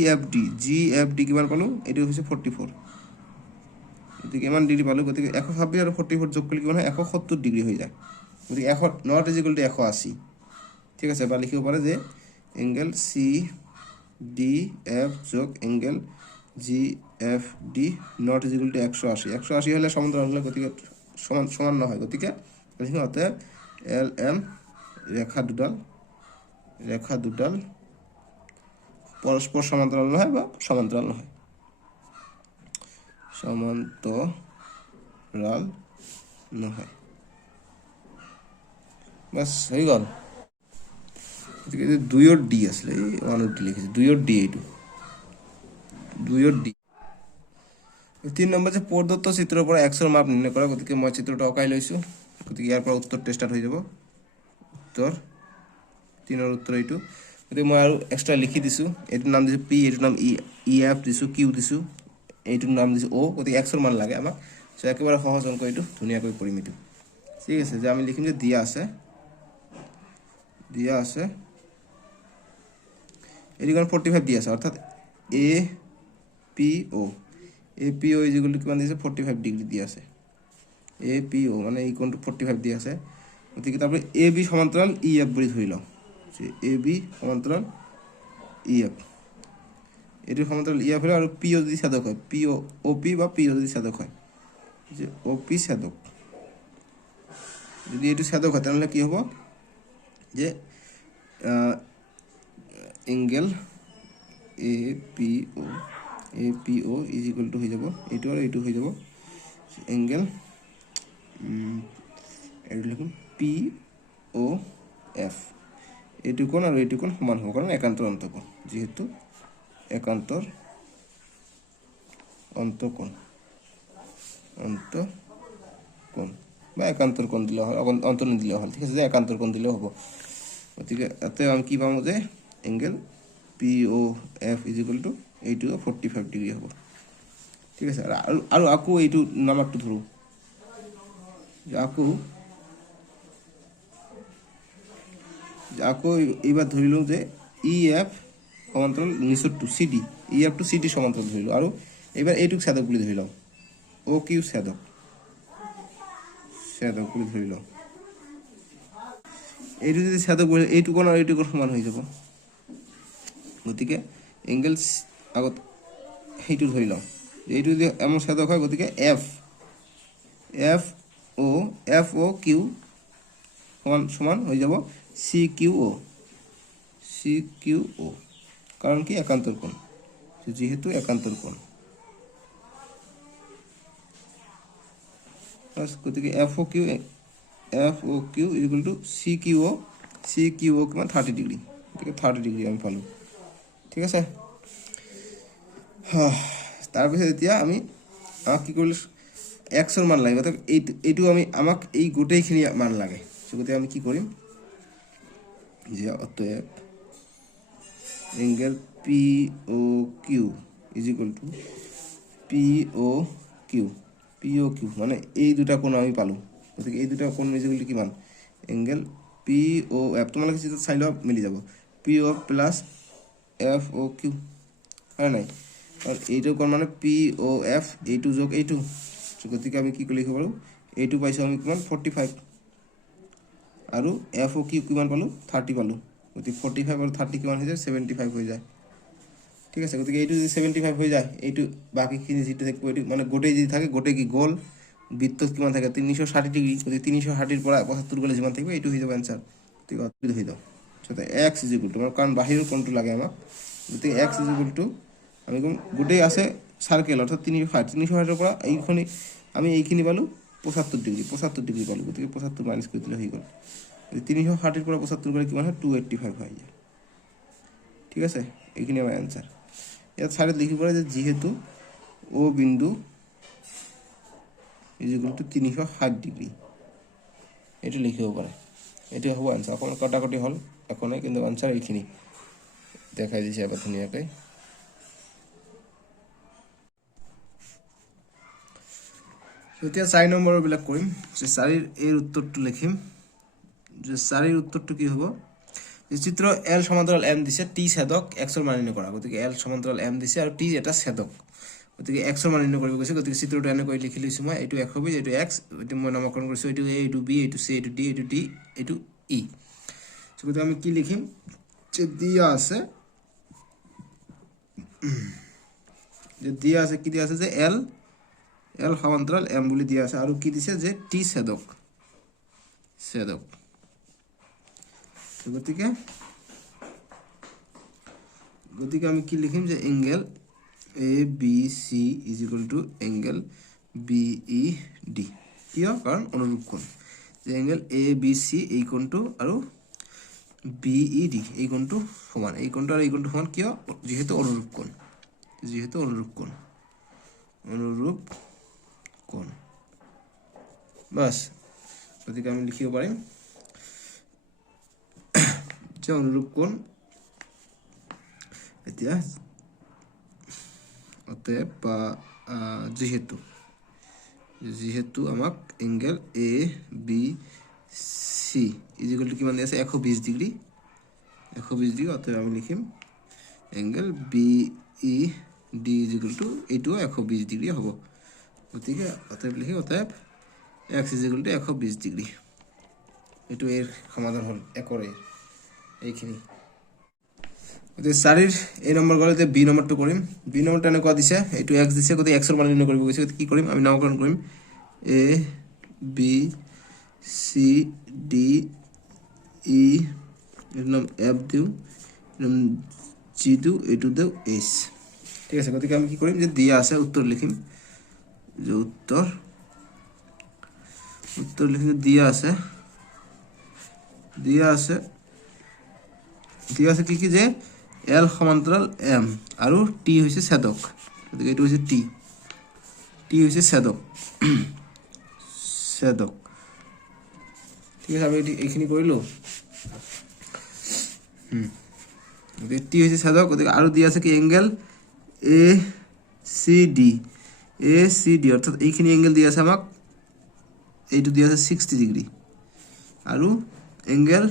এফ ডি কিমান পালোঁ এইটো হৈছে 44 গতিকে ইমান ডিগ্ৰী পালোঁ গতিকে 126 আৰু 44 যোগ কৰিলে কিমান হয় 170 ডিগ্ৰী হৈ যায় গতিকে নট ইজ ইকুৱেল টু 180 ঠিক আছে বা লিখিব পাৰে যে এঙ্গেল সি ডি এফ যোগ angle G F D not is equal two 180 হলে সমান্তরাল হলে গতিকে সমান নহয় গতিকে লিখিম অতএব এল এম রেখা দুডাল পরস্পর সমান্তরাল নহয় বা সমান্তরাল নহয় বাস হয়ে গেল গতিকে 2 ডি আসলে 1 ডি লিখেছি 2 ডি এইটো 2 ডি 3 নম্বৰ যে প্ৰদত্ত চিত্ৰৰ পৰা x ৰ মাপ নিৰ্ণয় কৰা গতিকে মই চিত্ৰটো অকাই লৈছো গতিকে ইয়াৰ পৰা উত্তৰটো ষ্টাৰ্ট হৈ যাব উত্তৰ 3 ৰ উত্তৰ এইটো গতিকে মই আৰু এক্সট্ৰা লিখি দিছো এইটো নাম দিছো p এইটো নাম ই এফ দিছো q দিছো এইটোৰ নাম দিছো o গতিকে x ৰ মান লাগে আমাক সো একেবাৰে সহজ অংক এইটো ধুনীয়াকৈ কৰিম এইটো ঠিক আছে যে আমি লিখিম যে দিয়া আছে এটি কোণ 45 দিয়া আছে অর্থাৎ A P O is equal to কিমান দিছে 45 ডিগ্ৰী দিয়া আছে এ পি ও মানে এই কোণটো 45 দিয়া আছে গতিকে তারপরে এ বি সমান্তরাল ই এফ বুলি ধৰি লওঁ যে এ বি সমান্তৰাল ই এফ এটিৰ সমান্তৰাল ই এফ হলে আৰু পি ও যদি ছেদক হয় পি ও পি বা পি ও যদি ছেদক হয় যে ও পি ছেদক যদি এটি ছেদক হয় তাহলে কি হ'ব যে angle A P O is equal to হৈ যাব এইটো আৰু এইটো হৈ যাব এঙ্গেল এইটো লিখুন পি ও এফ এইটো কোণ আৰু এইটো কোণ সমান হ'ব কাৰণ একান্তৰ অন্তকোণ যেহেতু একান্তৰ অন্তঃকোণ অন্তঃকোণ বা একান্তর কোণ দিলেও হয়, অন্তরণ দিলেও হয়, ঠিক আছে, যে একান্তর কোণ দিলেও হ'ব। গতিকে ইয়াতে আমি কি পাম যে angle P O' F is equal to এইটো 45 ডিগ্ৰী হ'ব, ঠিক আছে। আৰু আকৌ এইটো নাম্বাৰটো ধৰোঁ, আকৌ এইবাৰ ধৰিলোঁ যে ই এফ সমান্তৰাল নিচৰটো চি ডি, ই এফটো চি ডি সমান্তৰাল ধৰিলোঁ, আৰু এইবাৰ এইটোক ছেদক বুলি ধৰি লওঁ, অ' কিউ ছেদক বুলি ধৰি লওঁ। এইটো যদি ছেদক বলে এইটো কোণ আৰু এইটো কোণ সমান হৈ যাব। গতিকে এংগেল আগত সেইটো ধৰি লওঁ, এইটো যদি আমাৰ ছেদক হয়, গতিকে এফ অ' কিউ সমান হৈ যাব চি কিউ অ', কাৰণ কি একান্তৰ কোণ, যিহেতু একান্তৰ কোণ। গতিকে F O' Q equal to C Q O' কিমান 30 ডিগ্ৰী, গতিকে 30 ডিগ্ৰী আমি পালোঁ, ঠিক আছে। তাৰপিছত এতিয়া আমাক কি কৰিলোঁ, এক্সৰ মান লাগে, অৰ্থাৎ এইটো আমাক এই গোটেইখিনি মান লাগে। গতিকে আমি কি কৰিম যে অতএব angle P O' Q is equal to P O' Q মানে এই দুটা কোণ আমি পালোঁ। গতিকে এই দুটা কোণ ইজ ইকুৱেল টু কিমান, এংগেল পি অ' এফ, তোমালোকে যিটো চাই লোৱা মিলি যাব, পি অ' প্লাছ এফ অ' কিউ, হয় নাই, কাৰণ এইটো কোণ মানে পি অ' এফ, এইটো যোগ এইটো, গতিকে আমি কি লিখিব পাৰোঁ, এইটো পাইছোঁ আমি কিমান 45, আৰু এফ অ' কিউ কিমান পালোঁ 30 পালোঁ, গতিকে 45 আৰু 30 কিমান হৈ যায় 75 হৈ যায়, ঠিক আছে। গতিকে এইটো যদি 75 হৈ যায়, এইটো বাকীখিনি যিটো থাকিব এইটো মানে গোটেই যি থাকে গোটেই কি গ'ল, বৃত্তত কিমান থাকে 360 ডিগ্ৰী, গতিকে 360 পৰা 75 গ'লে যিমান থাকিব এইটো হৈ যাব এনচাৰ। গতিকে অতএব হৈ যাওঁ যাতে এক্স ইজ ইকুৱেল টু, কাৰণ বাহিৰৰ কোণটো লাগে আমাক, গতিকে এক্স ইজ ইকুৱেল টু আমি ক'ম গোটেই আছে চাৰ্কেল, অৰ্থাৎ 360 পৰা এইখিনি আমি এইখিনি পালোঁ 75 ডিগ্ৰী পালোঁ, গতিকে 75 মাইনাছ কৰি দিলে হৈ গ'ল। 360 পৰা 75 গ'লে কিমান হয় 285 হৈ যায়, ঠিক আছে। এইখিনি আমাৰ এনচাৰ। ইয়াত চাইডত লিখিব পাৰে যে যিহেতু অ' বিন্দু ইজ ইকুৱেল টু 360 ডিগ্ৰী, এইটো লিখিব পাৰে, এইটো হ'ব আনচাৰ। অকণমান কটাকটি হ'ল একো নাই, কিন্তু আনচাৰ এইখিনি দেখাই দিছে এবাৰ ধুনীয়াকৈ। এতিয়া 4 নম্বৰবিলাক কৰিম, যে 4ৰ এই উত্তৰটো লিখিম, যে 4ৰ উত্তৰটো কি হ'ব, যে চিত্ৰ এল সমান্তৰাল এম দিছে, টি ছেদক এক্সৰ মান নিৰ্ণয় কৰা, গতিকে এল সমান্তৰাল এম দিছে আৰু টি এটা ছেদক, গতিকে এক্সৰ মান নিৰ্ণয় কৰিব গৈছে। গতিকে চিত্ৰটো এনেকৈ লিখি লৈছোঁ মই, এইটো 120, এইটো এক্স, এইটো মই নামকৰণ কৰিছোঁ, এইটো এ, এইটো বি, এইটো চি, এইটো ডি, এইটো ই। গতিকে আমি কি লিখিম, যে দিয়া আছে কি দিয়া আছে যে এল সমান্তৰাল এম বুলি দিয়া আছে, আৰু কি দিছে যে টি ছেদক, গতিকে আমি কি লিখিম, যে angle A B C is equal to angle B E D, কিয়, কাৰণ অনুৰূপ কোণ, যে এংগেল এ বি চি এই কোণটো আৰু বি ই ডি এই কোণটো সমান, এই কোণটো আৰু এই কোণটো সমান, কিয়, যিহেতু অনুৰূপ কোণ, বাস। গতিকে আমি লিখিব পাৰিম যে অনুৰূপ কোণ, এতিয়া অতএব বা যিহেতু আমাক angle A B C is equal to কিমান দিয়া আছে 120 ডিগ্ৰী, অতএব আমি লিখিম angle B E D is equal to এইটো 120 ডিগ্ৰী হ'ব। গতিকে অতএব লিখিম, অতএব x is equal to 120 degree, এইটো এৰ সমাধান হ'ল একৰ এইখিনি। গতিকে 4ৰ এই নম্বৰ গ'লে এতিয়া বি নম্বৰটো কৰিম, বি নম্বৰটো এনেকুৱা দিছে, এইটো এক্স দিছে, গতিকে এক্সৰ মান নিৰ্ণয় কৰিব গৈছে, কি কৰিম, আমি নামকৰণ কৰিম এ বি চি ডি ই, এইটো নাম এফ দিওঁ, জি দিওঁ, এইটো দিওঁ এইচ, ঠিক আছে। গতিকে আমি কি কৰিম, যে দিয়া আছে উত্তৰ লিখিম, যে উত্তৰ লিখিম, দিয়া আছে কি যে এল সমান্তৰাল এম আৰু টি হৈছে ছেদক, গতিকে এইটো হৈছে টি, টি হৈছে ছেদক ছেদক ঠিক আছে আমি এইখিনি কৰিলোঁ টি হৈছে ছেদক গতিকে আৰু দিয়া আছে কি এংগেল এ চি ডি অৰ্থাৎ এইখিনি এংগেল দিয়া আছে আমাক এইটো দিয়া আছে 60 ডিগ্ৰী আৰু এংগেল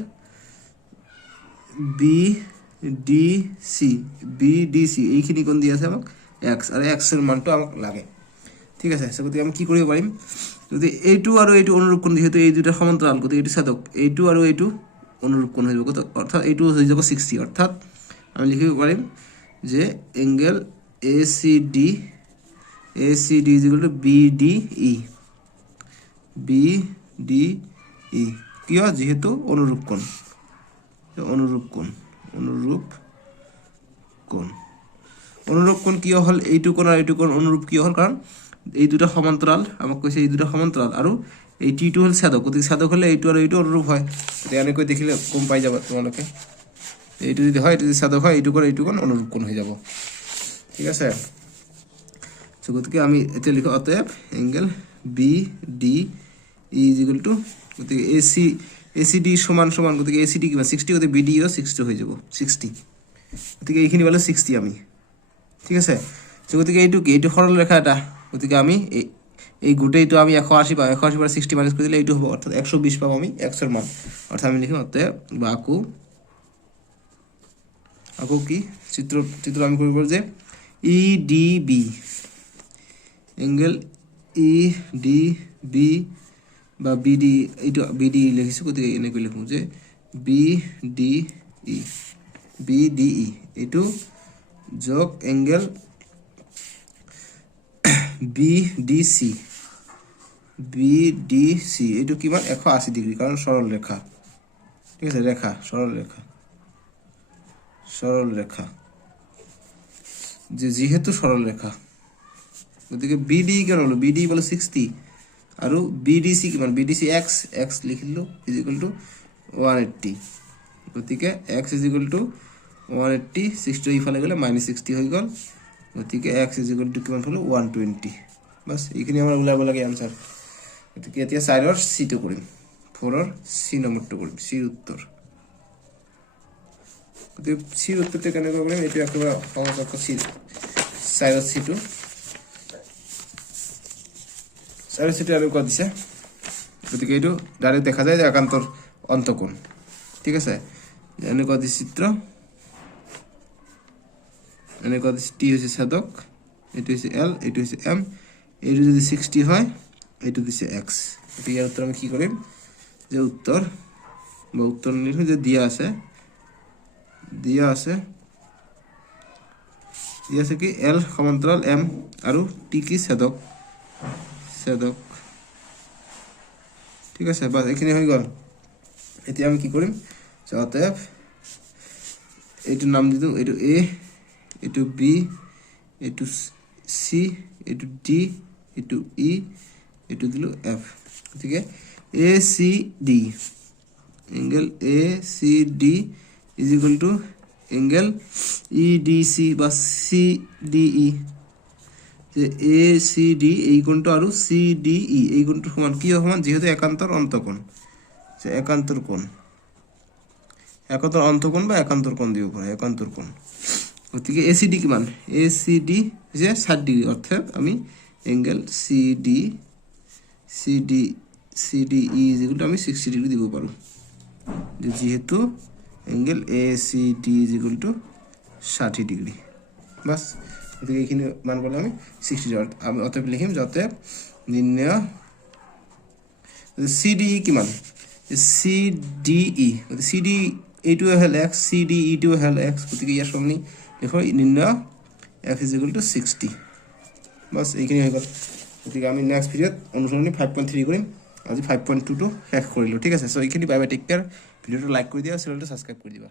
বিডিসি এইখিনি কোণ দিয়া আছে আমাক এক্স আৰু এক্সৰ মানটো আমাক লাগে ঠিক আছে সো গতিকে আমি কি কৰিব পাৰিম যদি এইটো আৰু এইটো অনুৰূপ কোণ যেহেতু এই দুটা সমান্তৰাল গতিকে এইটো ছেদক এইটো আৰু এইটো অনুৰূপ কোণ হৈ যাব অৰ্থাৎ এইটো হৈ যাব 60 অৰ্থাৎ আমি লিখিব পাৰিম যে angle ACD is equal two বিডিই কিয় যেহেতু অনুৰূপ কোণ কিয় হল এইটো কোণ আৰু এইটো কোণ অনুৰূপ কিয় হল কাৰণ এই দুটা সমান্তৰাল আমাক কৈছে এই দুটা সমান্তৰাল আৰু এই টিটো হল ছেদক গতিকে ছেদক হলে এইটো আৰু এইটো অনুৰূপ হয় তেতিয়া এনেকৈ দেখিলে গম পাই যাব তোমালোকে এইটো যদি হয় এইটো যদি ছেদক হয় এইটো কোণ অনুৰূপ কোণ হৈ যাব ঠিক আছে সো গতিকে আমি এটা লিখো অতএব angle bidi is equal two গতিকে এসিডি সমান গতিকে এসিডি কিমান 60 গতিকে বিডিও 60 হৈ যাব 60 গতিকে এইখিনি পালে 60 আমি ঠিক আছে সো গতিকে এইটো সৰল ৰেখা এটা গতিকে আমি এই গোটেইটো আমি 180 পাম 180 পৰা 60 মাইনাস কৰি দিলে এইটো হ'ব অৰ্থাৎ 120 পাম আমি x এৰ মান অৰ্থাৎ আমি লিখিম অতএব বা আকো কি চিত্ৰ আমি কৰিব যে ইডিবি এংগেল ইডিবি বা বিডি এইটো বিডি লিখিছো গতিকে এনেকৈ লিখো যে বিডিই এইটো যোগ এংগেল বিডিসি এইটো কিমান 180 ডিগ্ৰী কাৰণ সৰল ৰেখা ঠিক আছে সৰল ৰেখা যেহেতু সৰল ৰেখা গতিকে বিডি কেন হলো বিডি বলে 60 আৰু বিডিসি কিমান বিডিসি x লিখিলো ইজ ইকুয়াল টু 180 গতিকে x ইজ ইকুয়াল টু 180 60 ইফালে গলে -60 হৈ গল গতিকে x ইজ ইকুয়াল টু কিমান হলো 120 বাস এইখিনি আমাৰ উলাব লাগে आंसर গতিকে এতিয়া 4 ৰ c টো কৰিম 4 ৰ c নম্বৰটো কৰিম c উত্তৰ গতিকে c উত্তৰটো কেনেকৈ কৰিম এইটো একেবাৰে সহজ c 4 ৰ c টো সাইড সিটে আমি কত দিছে গতিকে এইটো ডাইরেক্ট দেখা যায় যে একান্তর অন্তকোণ ঠিক আছে এনে কত চিত্র এনে কত টি হইছে ছেদক এটো হইছে এল এটো হইছে এম এটো যদি 60 হয় এটো দিছে এক্স এটি এর উত্তর আমি কি করিম যে উত্তর লিখো যে দিয়া আছে কি এল সমান্তরাল এম আৰু টি কি ছেদক ঠিক আছে বাস এখানে হয়ে গেল এটি আমি কি করিম অতএব এইটো নাম দিদু এইটো এ এইটো বি এইটো সি এইটো ডি এইটো ই এইটো দিলো এফ ঠিক আছে A C D angle A C D is equal to angle E D C বা সি ডি ই যে এ সি ডি এই কোণটো আৰু সি ডি ই এই কোণটো সমান কি সমান যেহেতু একান্তৰ অন্তকোণ যে একান্তৰ অন্তকোণ বা একান্তৰ কোণ দিব পাৰে একান্তৰ কোণ গতিকে এ সি ডি কিমান এ সি ডি যে 60 ডিগ্ৰী অর্থাৎ আমি angle C D E is equal to আমি 60 ডিগ্ৰী দিব পাৰো যে যেহেতু angle A C D is equal to 60 degree বাস গতিকে এইখিনি মান পালে আমি 60 ডিগ্ৰী আমি অতএব লিখিম যাতে নির্ণয় সিডি কিমান সিডিই সিডি এইটো হল x সিডি ইটো হল x গতিকে ইয়াৰ সমানি দেখো নির্ণয় f ইজ ইকুয়াল টু 60 বাস এইখিনি হৈ গল গতিকে আমি নেক্সট ভিডিওত অনুসরণী 5.3 কৰিম আজি 5.2 টো শেষ কৰিলো ঠিক আছে সো এইখিনি বাই বাই টেক কেয়াৰ ভিডিওটো লাইক কৰি দিয়া চেনেলটো সাবস্ক্ৰাইব কৰি দিবা